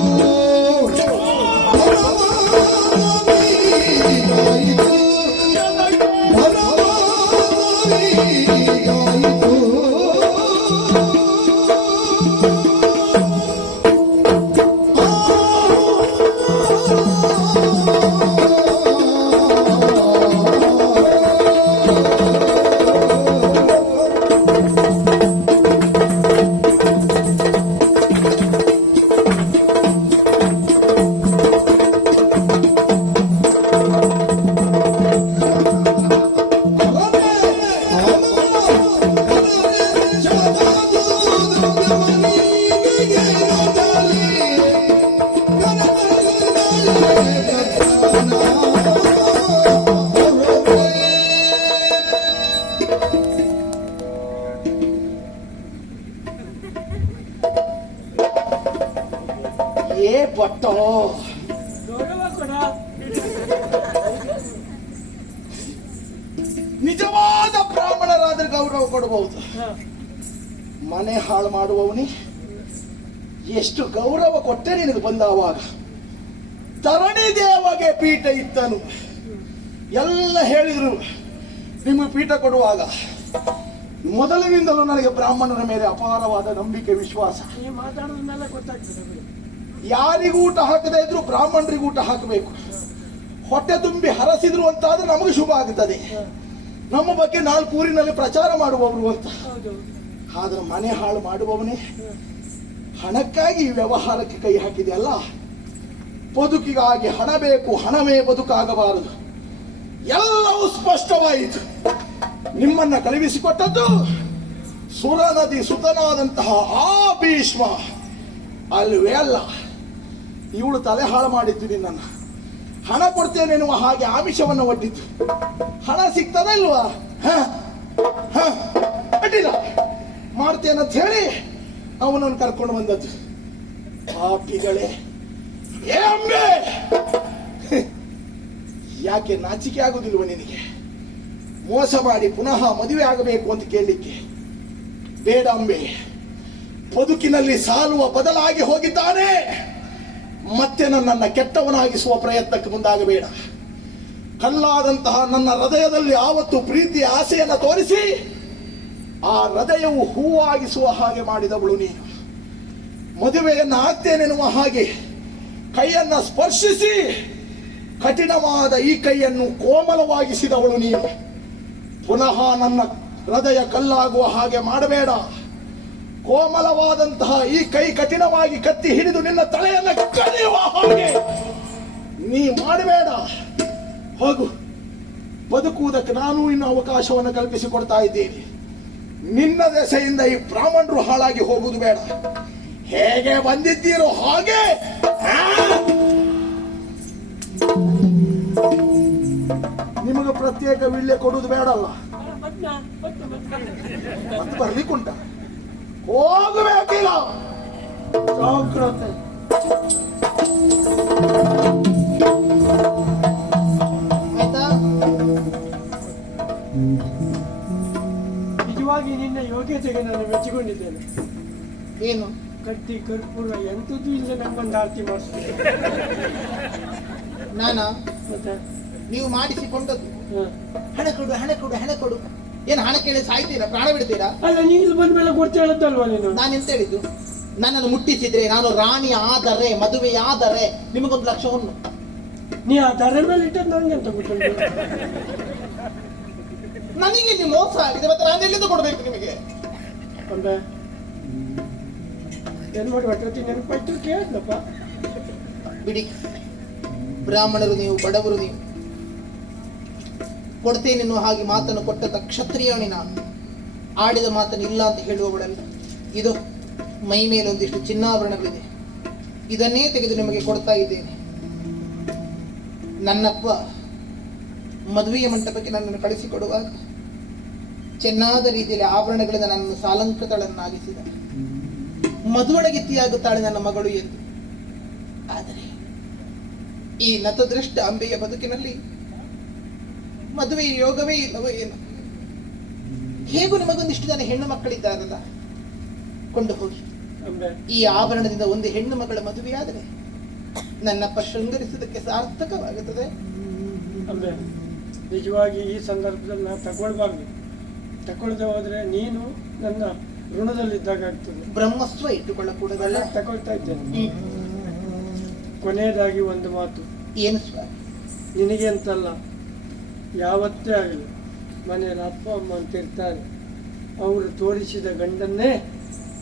ನಿಜವಾದ ಬ್ರಾಹ್ಮಣರಾದ್ರೆ ಗೌರವ ಕೊಡಬಹುದು. ಹ. ಮನೆ ಹಾಳು ಮಾಡುವವನೇ ಎಷ್ಟು ಗೌರವ ಕೊಟ್ಟೆ ನಿನಗೆ ಬಂದವಾಗ. ಧರಣಿ ದೇವಗೆ ಪೀಠ ಇತ್ತನು ಎಲ್ಲ ಹೇಳಿದ್ರು. ನಿಮಗೆ ಪೀಠ ಕೊಡುವಾಗ ಮೊದಲಿನಿಂದಲೂ ನನಗೆ ಬ್ರಾಹ್ಮಣರ ಮೇಲೆ ಅಪಾರವಾದ ನಂಬಿಕೆ, ವಿಶ್ವಾಸ. ನೀವು ಮಾತಾಡೋದ ಮೇಲೆ ಗೊತ್ತಾಗ್ತದೆ ಬಿಡಿ. ಯಾರಿಗೂ ಊಟ ಹಾಕದೇ ಇದ್ರು ಬ್ರಾಹ್ಮಣರಿಗೂ ಊಟ ಹಾಕಬೇಕು. ಹೊಟ್ಟೆ ತುಂಬಿ ಹರಸಿದ್ರು ಅಂತಾದ್ರೆ ನಮಗೆ ಶುಭ ಆಗುತ್ತದೆ. ನಮ್ಮ ಬಗ್ಗೆ 4 ಊರಿನಲ್ಲಿ ಪ್ರಚಾರ ಮಾಡುವವರು ಅಂತ. ಹೌದು. ಆದ್ರೆ ಮನೆ ಹಾಳು ಮಾಡುವವನೇ ಹಣಕ್ಕಾಗಿ ಈ ವ್ಯವಹಾರಕ್ಕೆ ಕೈ ಹಾಕಿದೆಯಲ್ಲ. ಬದುಕಿಗಾಗಿ ಹಣ ಬೇಕು, ಹಣವೇ ಬದುಕಾಗಬಾರದು. ಎಲ್ಲವೂ ಸ್ಪಷ್ಟವಾಯಿತು. ನಿಮ್ಮನ್ನ ಕಳುಹಿಸಿಕೊಟ್ಟದ್ದು ಸುರ ನದಿ ಸುತನಾದಂತಹ ಆ ಭೀಷ್ಮ ಅಲ್ವೇ ಅಲ್ಲ. ಇವಳು ತಲೆ ಹಾಳು ಮಾಡಿದ್ದು ನಿನ್ನನ್ನು. ಹಣ ಕೊಡ್ತೇನೆ ಎನ್ನುವ ಹಾಗೆ ಆಮಿಷವನ್ನು ಒಡ್ಡಿದ್ದು. ಹಣ ಸಿಗ್ತದ ಇಲ್ವಾ? ಅಡ್ಡಿಲ್ಲ ಮಾಡ್ತೇನೆ ಅಂತ ಹೇಳಿ ಅವನನ್ನು ಕರ್ಕೊಂಡು ಬಂದದ್ದು. ಪಾಪಿಗಳೇ, ಏ ಅಂಬೆ, ಯಾಕೆ ನಾಚಿಕೆ ಆಗುದಿಲ್ವ ನಿನಗೆ? ಮೋಸ ಮಾಡಿ ಪುನಃ ಮದುವೆ ಆಗಬೇಕು ಅಂತ ಕೇಳಲಿಕ್ಕೆ ಬೇಡ ಅಂಬೆ. ಬದುಕಿನಲ್ಲಿ ಸಾಲುವ ಬದಲಾಗಿ ಹೋಗಿದ್ದಾನೆ. ಮತ್ತೆ ನನ್ನನ್ನು ಕೆಟ್ಟವನಾಗಿಸುವ ಪ್ರಯತ್ನಕ್ಕೆ ಮುಂದಾಗಬೇಡ. ಕಲ್ಲಾದಂತಹ ನನ್ನ ಹೃದಯದಲ್ಲಿ ಆವತ್ತು ಪ್ರೀತಿಯ ಆಸೆಯನ್ನು ತೋರಿಸಿ ಆ ಹೃದಯವು ಹೂವಾಗಿಸುವ ಹಾಗೆ ಮಾಡಿದವಳು ನೀನು. ಮದುವೆಯನ್ನು ಆಗ್ತೇನೆನ್ನುವ ಹಾಗೆ ಕೈಯನ್ನ ಸ್ಪರ್ಶಿಸಿ ಕಠಿಣವಾದ ಈ ಕೈಯನ್ನು ಕೋಮಲವಾಗಿಸಿದವಳು ನೀನು. ಪುನಃ ನನ್ನ ಹೃದಯ ಕಲ್ಲಾಗುವ ಹಾಗೆ ಮಾಡಬೇಡ. ಕೋಮಲವಾದಂತಹ ಈ ಕೈ ಕಠಿಣವಾಗಿ ಕತ್ತಿ ಹಿಡಿದು ನಿನ್ನ ತಲೆಯನ್ನು ಕಡಿಯುವ ಹಾಗೆ ನೀ ಮಾಡಬೇಡ. ಹೋಗು, ಬದುಕುವುದಕ್ಕೆ ನಾನು ಇನ್ನು ಅವಕಾಶವನ್ನು ಕಲ್ಪಿಸಿಕೊಡ್ತಾ ಇದ್ದೀನಿ. ನಿನ್ನ ದೆಸೆಯಿಂದ ಈ ಬ್ರಾಹ್ಮಣರು ಹಾಳಾಗಿ ಹೋಗುವುದು ಬೇಡ. ಹೇಗೆ ಬಂದಿದ್ದೀರೋ ಹಾಗೆ ನಿಮಗೆ ಪ್ರತ್ಯೇಕ ವಿಳ್ಳೆ ಕೊಡುವುದು ಬೇಡಲ್ಲ. ಮತ್ತೆ ಬರ್ಲಿಕ್ಕುಂಟ, ಹೋಗಬೇಕಿಲ್ಲ. ಜಾಗ್ರತೆ. ಆಯ್ತಾ? ನಿಜವಾಗಿ ನಿನ್ನ ಯೋಗ್ಯತೆಗೆ ನಾನು ಮೆಚ್ಚಿಕೊಂಡಿದ್ದೇನೆ. ಏನು ಕಟ್ಟಿ ಕರ್ಪೂರ ಎಂಥದ್ದು ಇಲ್ಲ ನಮ್ಮೊಂದು ಆರತಿ ಮಾಡಿಸ್ತೀನಿ. ನಾನಾ? ಮತ್ತೆ ನೀವು ಮಾಡಿಸಿಕೊಂಡದ್ದು. ಹ. ಹಣ ಕೊಡು, ಹಣ ಕೊಡು, ಹಣ ಕೊಡು. ಏನು ಹಣ ಕೇಳಿ ಸಾಯ್ತೀರಾ? ಪ್ರಾಣ ಬಿಡ್ತೀರಾ? ಅಲ್ಲ, ನೀನು ಬಂದ ಮೇಲೆ ಕೊಡ್ತಾ ಹೇಳತ್ತಲ್ವಾ ನೀನು? ನಾನು ಎಂತ ಹೇಳಿದ್ದು? ನನ್ನನ್ನು ಮುಟ್ಟಿಸಿದ್ರೆ, ನಾನು ರಾಣಿ ಆದರೆ, ಮದುವೆಯಾದರೆ ನಿಮಗೊಂದು 1 ಲಕ್ಷ ಹೊನ್ನು. ನೀ ಆ ತರ ಮೇಲೆ ಇಟ್ಟದ್ದು ನನಗೆ ಅಂತ ಗೊತ್ತುಂಟು. ನನಗೆ ನೀವು ಮೋಸ ಆಗಿದೆ, ಮತ್ತೆ ನಾನು ಎಲ್ಲಿಂದ ಕೊಡ್ಬೇಕು ನಿಮಗೆ? ಅಂಬೆ ಏನ್ ಮಾಡಿ ಹೊಟ್ಟೆ ನೆನಪಾಯ್ತು ಕೇಳಿದ್ನಪ್ಪ. ಬಿಡಿ, ಬ್ರಾಹ್ಮಣರು ನೀವು, ಬಡವರು ನೀವು. ಕೊಡ್ತೇನೆನ್ನುವ ಹಾಗೆ ಮಾತನ್ನು ಕೊಟ್ಟ ಕ್ಷತ್ರಿಯಣಿ ನಾನು. ಆಡಿದ ಮಾತನ್ನು ಇಲ್ಲ ಅಂತ ಹೇಳುವವಳಲ್ಲ. ಇದು ಮೈ ಮೇಲೆ ಒಂದಿಷ್ಟು ಚಿನ್ನಾಭರಣಗಳಿದೆ, ಇದನ್ನೇ ತೆಗೆದು ನಿಮಗೆ ಕೊಡ್ತಾ ಇದ್ದೇನೆ. ನನ್ನಪ್ಪ ಮದುವೆಯ ಮಂಟಪಕ್ಕೆ ನನ್ನನ್ನು ಕಳಿಸಿಕೊಡುವಾಗ ಚೆನ್ನಾದ ರೀತಿಯಲ್ಲಿ ಆಭರಣಗಳಿಂದ ನನ್ನನ್ನು ಸಾಲಂಕೃತಳನ್ನಾಗಿಸಿದ. ಮಧುವಣಗಿತ್ತಿಯಾಗುತ್ತಾಳೆ ನನ್ನ ಮಗಳು ಎಂದು. ಆದರೆ ಈ ನತದೃಷ್ಟ ಅಂಬೆಯ ಬದುಕಿನಲ್ಲಿ ಮದುವೆಯ ಯೋಗವೇ ಇಲ್ಲವೋ ಏನು? ಹೇಗೂ ನಿಮಗೊಂದಿಷ್ಟು ಜನ ಹೆಣ್ಣು ಮಕ್ಕಳಿದ್ದಾರಲ್ಲ, ಕೊಂಡು ಹೋಗಿ ಅಂಬೆ ಈ ಆಭರಣದಿಂದ ಒಂದು ಹೆಣ್ಣು ಮಗಳ ಮದುವೆಯಾದರೆ ನನ್ನಪ್ಪ ಶೃಂಗರಿಸುವುದಕ್ಕೆ ಸಾರ್ಥಕವಾಗುತ್ತದೆ. ಅಂಬೆ ನಿಜವಾಗಿ ಈ ಸಂದರ್ಭದಲ್ಲಿ ನಾವು ತಗೊಳ್ಬಾರ್ದು. ತಗೊಳ್ದೆ ಹೋದ್ರೆ ನೀನು ನನ್ನ ಋಣದಲ್ಲಿದ್ದಾಗ ಆಗ್ತದೆ. ಬ್ರಹ್ಮಸ್ವ ಇಟ್ಟುಕೊಳ್ಳಕೂಡದಲ್ಲ. ತಗೊಳ್ತಾ ಇದ್ದೇನೆ. ಕೊನೆಯದಾಗಿ ಒಂದು ಮಾತು. ಏನು ಸ್ವಾಮಿ? ನಿನಗೆ ಅಂತಲ್ಲ, ಯಾವತ್ತೇ ಆಗಲಿ ಮನೆಯಲ್ಲಿ ಅಪ್ಪ ಅಮ್ಮ ಅಂತ ಇರ್ತಾರೆ. ಅವರು ತೋರಿಸಿದ ಗಂಡನ್ನೇ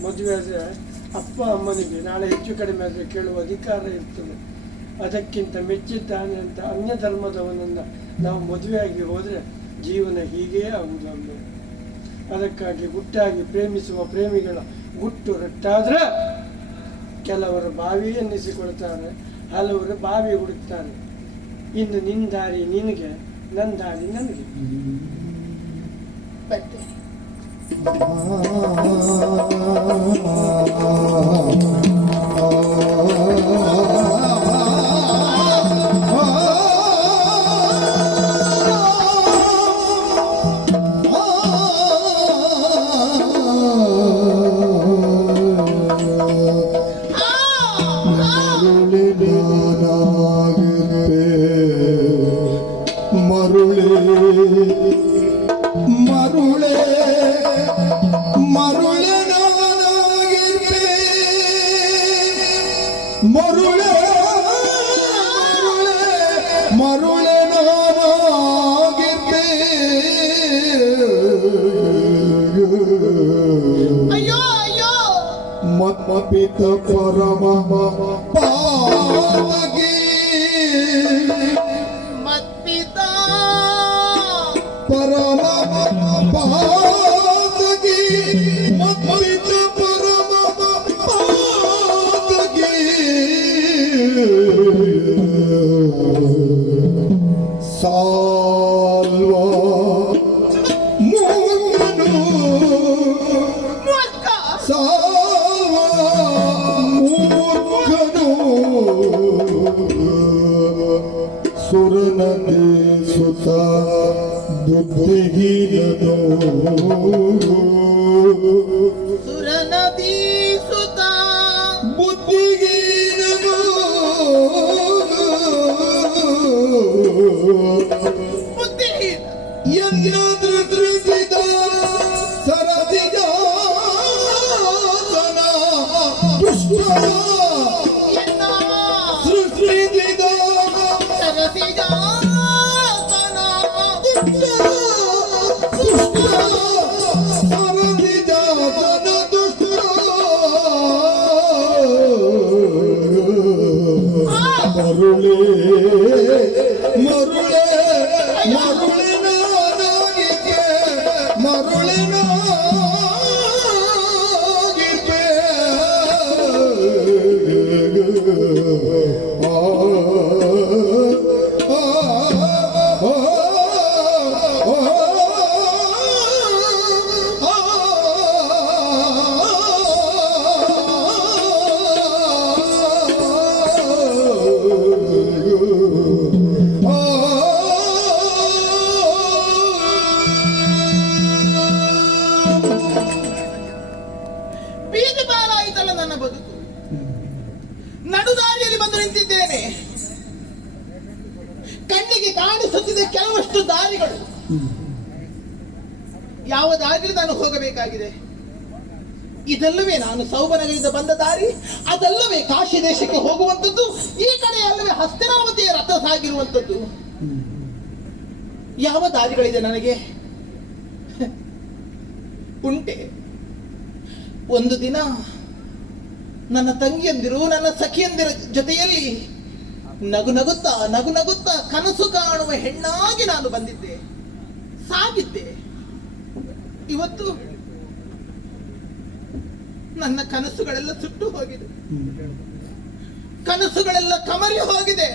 ಮದುವೆ ಆದರೆ ಅಪ್ಪ ಅಮ್ಮನಿಗೆ ನಾಳೆ ಹೆಚ್ಚು ಕಡಿಮೆ ಆದರೆ ಕೇಳುವ ಅಧಿಕಾರ ಇರ್ತದೆ. ಅದಕ್ಕಿಂತ ಮೆಚ್ಚಿದ್ದಾನೆ ಅಂತ ಅನ್ಯ ಧರ್ಮದವನನ್ನು ನಾವು ಮದುವೆಯಾಗಿ ಹೋದರೆ ಜೀವನ ಹೀಗೇ ಆಗುವುದು ಅಮ್ಮ. ಅದಕ್ಕಾಗಿ ಗುಟ್ಟಾಗಿ ಪ್ರೇಮಿಸುವ ಪ್ರೇಮಿಗಳ ಗುಟ್ಟು ರಟ್ಟಾದ್ರೆ ಕೆಲವರು ಬಾವಿ ಎನ್ನಿಸಿಕೊಳ್ತಾರೆ, ಹಲವರು ಬಾವಿ ಹುಡುಕ್ತಾರೆ. ಇನ್ನು ನಿನ್ನ ದಾರಿ ನಿನಗೆ, ನನ್ನ ದಾರಿ ನನಗೆ. ಬಟ್ಟೆ ಮರುಳೆ ಮರುಳೆ ನಾನಾಗಿದ್ದೆ ಅಯ್ಯೋ ಅಯ್ಯೋ ಮತ್ಪಿತ ಪರಮ ಪಾವಗಿ ಮತ್ಪಿತ ಪರಮ ಪಾವಗಿ ಮತ್ಪಿತ ಪರಮ ಪಾವಗಿ ಸಾಲ್ವ ಮೂರ್ಖನು ಮೂರ್ಖ ಸಾಲ್ವ ಮೂರ್ಖನು ಸುರನದಿ ಸುತ ಬುದ್ಧಿಹೀನನು ಸುರನದಿ ಸುತ ಬುದ್ಧಿಹೀನನು ಬುದ್ಧಿಹೀನ ಯಜ್ಞ ಸರದಿಜ ದುಷ್ಟ ಎನ್ನ ಸೃಷ್ಟಿಸಿದ ಸರಸಿಜಾತನ ದುಷ್ಟ ಸರದಿಜ ದುಷ್ಟ ಮರುಳೆ ಮರುಳೆ ಮರುಳಿನ ನಾಗಿಗೆ ಮರುಳಿನ ಬೀದಿ ಪಾಲಾಯಿತಲ್ಲ ನನ್ನ ಬದುಕು. ನಡುದಾರಿಯಲ್ಲಿ ಬಂದು ನಿಂತಿದ್ದೇನೆ. ಕಣ್ಣಿಗೆ ಕಾಣಿಸುತ್ತಿದೆ ಕೆಲವಷ್ಟು ದಾರಿಗಳು. ಯಾವ ದಾರಿಯಲ್ಲಿ ನಾನು ಹೋಗಬೇಕಾಗಿದೆ? ಇದಲ್ಲವೇ ನಾನು ಸೌಬನಗರಿಂದ ಬಂದ ದಾರಿ? ಅದಲ್ಲವೇ ಕಾಶಿ ದೇಶಕ್ಕೆ ಹೋಗುವಂಥದ್ದು? ಈ ಕಡೆ ಅಲ್ಲವೇ ಹಸ್ತಿನಾವತಿಯ ರಥ ಸಾಗಿರುವಂಥದ್ದು? ಯಾವ ದಾರಿಗಳಿದೆ ನನಗೆ? ಉಂಟೆ. ಒಂದು ದಿನ ನನ್ನ ತಂಗಿಯಂದಿರು ನನ್ನ ಸಖಿಯಂದಿರ ಜೊತೆಯಲ್ಲಿ ನಗು ನಗುತ್ತಾ ಕನಸು ಕಾಣುವ ಹೆಣ್ಣಾಗಿ ನಾನು ಬಂದಿದ್ದೆ, ಸಾಗಿದ್ದೆ. ಇವತ್ತು ನನ್ನ ಕನಸುಗಳೆಲ್ಲ ಸುಟ್ಟು ಹೋಗಿದೆ, ಕನಸುಗಳೆಲ್ಲ ಕಮರಿ ಹೋಗಿದೆ.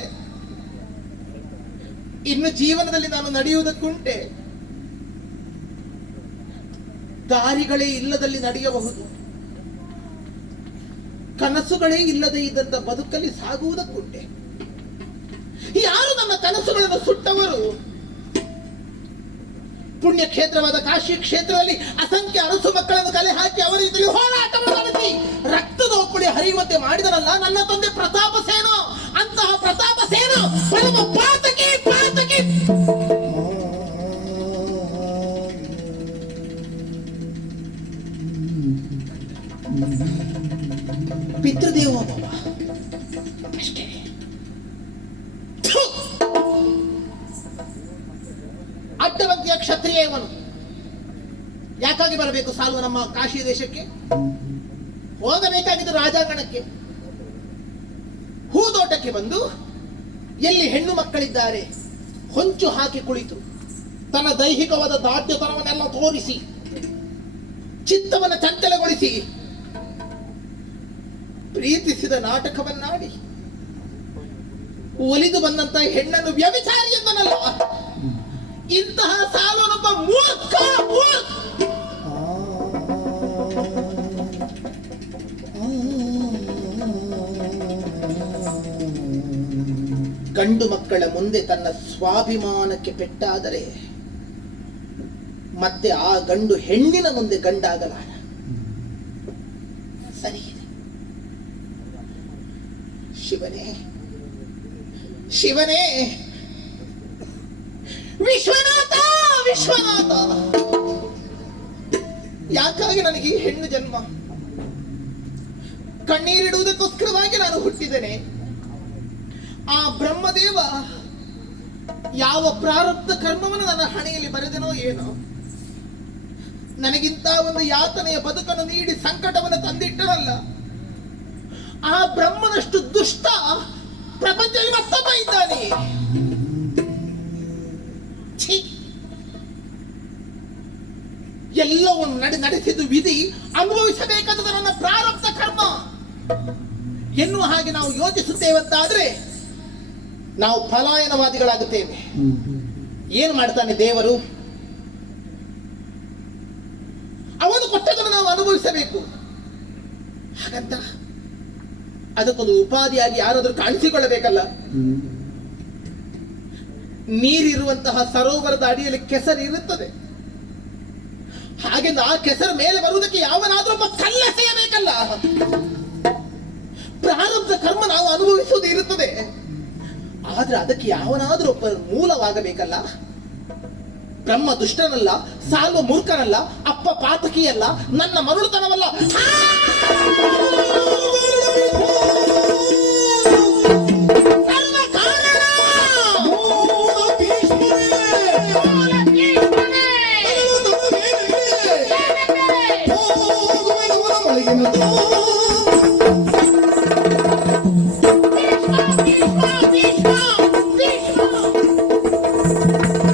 ಇನ್ನು ಜೀವನದಲ್ಲಿ ನಾನು ನಡೆಯುವುದಕ್ಕುಂಟೆ. ದಾರಿಗಳೇ ಇಲ್ಲದಲ್ಲಿ ನಡೆಯಬಹುದು, ಕನಸುಗಳೇ ಇಲ್ಲದೆ ಇದ್ದಂತ ಬದುಕಲ್ಲಿ ಸಾಗುವುದಕ್ಕುಂಟೆ. ಯಾರು ನನ್ನ ಕನಸುಗಳನ್ನು ಸುಟ್ಟವರು? ಪುಣ್ಯ ಕ್ಷೇತ್ರವಾದ ಕಾಶಿ ಕ್ಷೇತ್ರದಲ್ಲಿ ಅಸಂಖ್ಯ ಅರಸು ಮಕ್ಕಳನ್ನು ಕಲೆ ಹಾಕಿ ಅವರ ಜೊತೆ ಹೋರಾಟವನ್ನು ನಡೆಸಿ ರಕ್ತದ ಒಪ್ಪಡಿ ಹರಿಯುವಂತೆ ಮಾಡಿದನಲ್ಲ ನನ್ನ ತಂದೆ ಪ್ರತಾಪ ಸೇನ. ಅಂತಹ ಪ್ರತಾಪ ಸೇನ ಪರಮ ಪಾತಕಿ. ಪಿತೃದೇವ ಭವ ಅಷ್ಟೇ. ಅಡ್ಡವಂತಿಯ ಕ್ಷತ್ರಿಯ ಇವನು. ಯಾಕಾಗಿ ಬರಬೇಕು ಸಾಲು ನಮ್ಮ ಕಾಶಿ ದೇಶಕ್ಕೆ? ಹೋಗಬೇಕಾಗಿದ್ದು ರಾಜಾಂಗಣಕ್ಕೆ. ಹೂದೋಟಕ್ಕೆ ಬಂದು ಎಲ್ಲಿ ಹೆಣ್ಣು ಮಕ್ಕಳಿದ್ದಾರೆ ಹೊಂಚು ಹಾಕಿ ಕುಳಿತು ತನ್ನ ದೈಹಿಕವಾದ ದಾಢ್ಯತನವನ್ನೆಲ್ಲ ತೋರಿಸಿ ಚಿತ್ತವನ್ನು ಚಂಚಲಗೊಳಿಸಿ ಪ್ರೀತಿಸಿದ ನಾಟಕವನ್ನಾಡಿ ಒಲಿದು ಬಂದಂತ ಹೆಣ್ಣನ್ನು ವ್ಯಭಿಚಾರಿ ಎಂದನಲ್ಲ. ಇಂತಹ ಸಾಲನೊಬ್ಬ ಮೂರ್ಖ. ಗಂಡು ಮಕ್ಕಳ ಮುಂದೆ ತನ್ನ ಸ್ವಾಭಿಮಾನಕ್ಕೆ ಪೆಟ್ಟಾದರೆ ಮತ್ತೆ ಆ ಗಂಡು ಹೆಣ್ಣಿನ ಮುಂದೆ ಗಂಡಾಗಲಾರ. ಸರಿ ಇದೆ. ಶಿವನೇ ಶಿವನೇ ವಿಶ್ವನಾಥ ವಿಶ್ವನಾಥ, ಯಾಕಾಗಿ ನನಗೆ ಈ ಹೆಣ್ಣು ಜನ್ಮ? ಕಣ್ಣೀರಿಡುವುದಕ್ಕೋಸ್ಕರವಾಗಿ ನಾನು ಹುಟ್ಟಿದ್ದೇನೆ. ಆ ಬ್ರಹ್ಮದೇವ ಯಾವ ಪ್ರಾರಬ್ಧ ಕರ್ಮವನ್ನು ನನ್ನ ಹಣೆಯಲ್ಲಿ ಬರೆದನೋ ಏನೋ, ನನಗಿಂತ ಒಂದು ಯಾತನೆಯ ಬದುಕನ್ನು ನೀಡಿ ಸಂಕಟವನ್ನು ತಂದಿಟ್ಟನಲ್ಲ, ಆ ಬ್ರಹ್ಮನಷ್ಟು ದುಷ್ಟ ಪ್ರಪಂಚದಲ್ಲಿ ಮತ್ತೊಬ್ಬ ಇದ್ದಾನೆ. ಛೀ! ಎಲ್ಲವನ್ನು ನಡೆಸಿದ್ದು ವಿಧಿ, ಅನುಭವಿಸಬೇಕಾದ ನನ್ನ ಪ್ರಾರಬ್ಧ ಕರ್ಮ ಎನ್ನುವ ಹಾಗೆ ನಾವು ಯೋಚಿಸುತ್ತೇವಂತಾದ್ರೆ ನಾವು ಪಲಾಯನವಾದಿಗಳಾಗುತ್ತೇವೆ. ಏನು ಮಾಡ್ತಾನೆ ದೇವರು? ಅವನು ಕೊಟ್ಟದನ್ನು ನಾವು ಅನುಭವಿಸಬೇಕು. ಹಾಗಂತ ಅದಕ್ಕೊಂದು ಉಪಾಧಿಯಾಗಿ ಯಾರಾದ್ರೂ ಕಾಣಿಸಿಕೊಳ್ಳಬೇಕಲ್ಲ. ನೀರಿರುವಂತಹ ಸರೋವರದ ಅಡಿಯಲ್ಲಿ ಕೆಸರು ಇರುತ್ತದೆ. ಹಾಗೆಂದು ಆ ಕೆಸರು ಮೇಲೆ ಬರುವುದಕ್ಕೆ ಯಾವನಾದ್ರೂ ಒಬ್ಬ ಕಲ್ಲೆಸೆಯಬೇಕಲ್ಲ. ಪ್ರಾರಬ್ಧ ಕರ್ಮ ನಾವು ಅನುಭವಿಸುವುದು ಇರುತ್ತದೆ, ಆದ್ರೆ ಅದಕ್ಕೆ ಯಾವನಾದ್ರೂ ಒಬ್ಬ ಮೂಲವಾಗಬೇಕಲ್ಲ. ಬ್ರಹ್ಮ ದುಷ್ಟನಲ್ಲ, ಸಾಲ್ವ ಮೂರ್ಖನಲ್ಲ, ಅಪ್ಪ ಪಾತಕಿಯಲ್ಲ, ನನ್ನ ಮರುಳುತನವಲ್ಲ. ಹೋಗುವೆನು ಮಳೆಗಿನ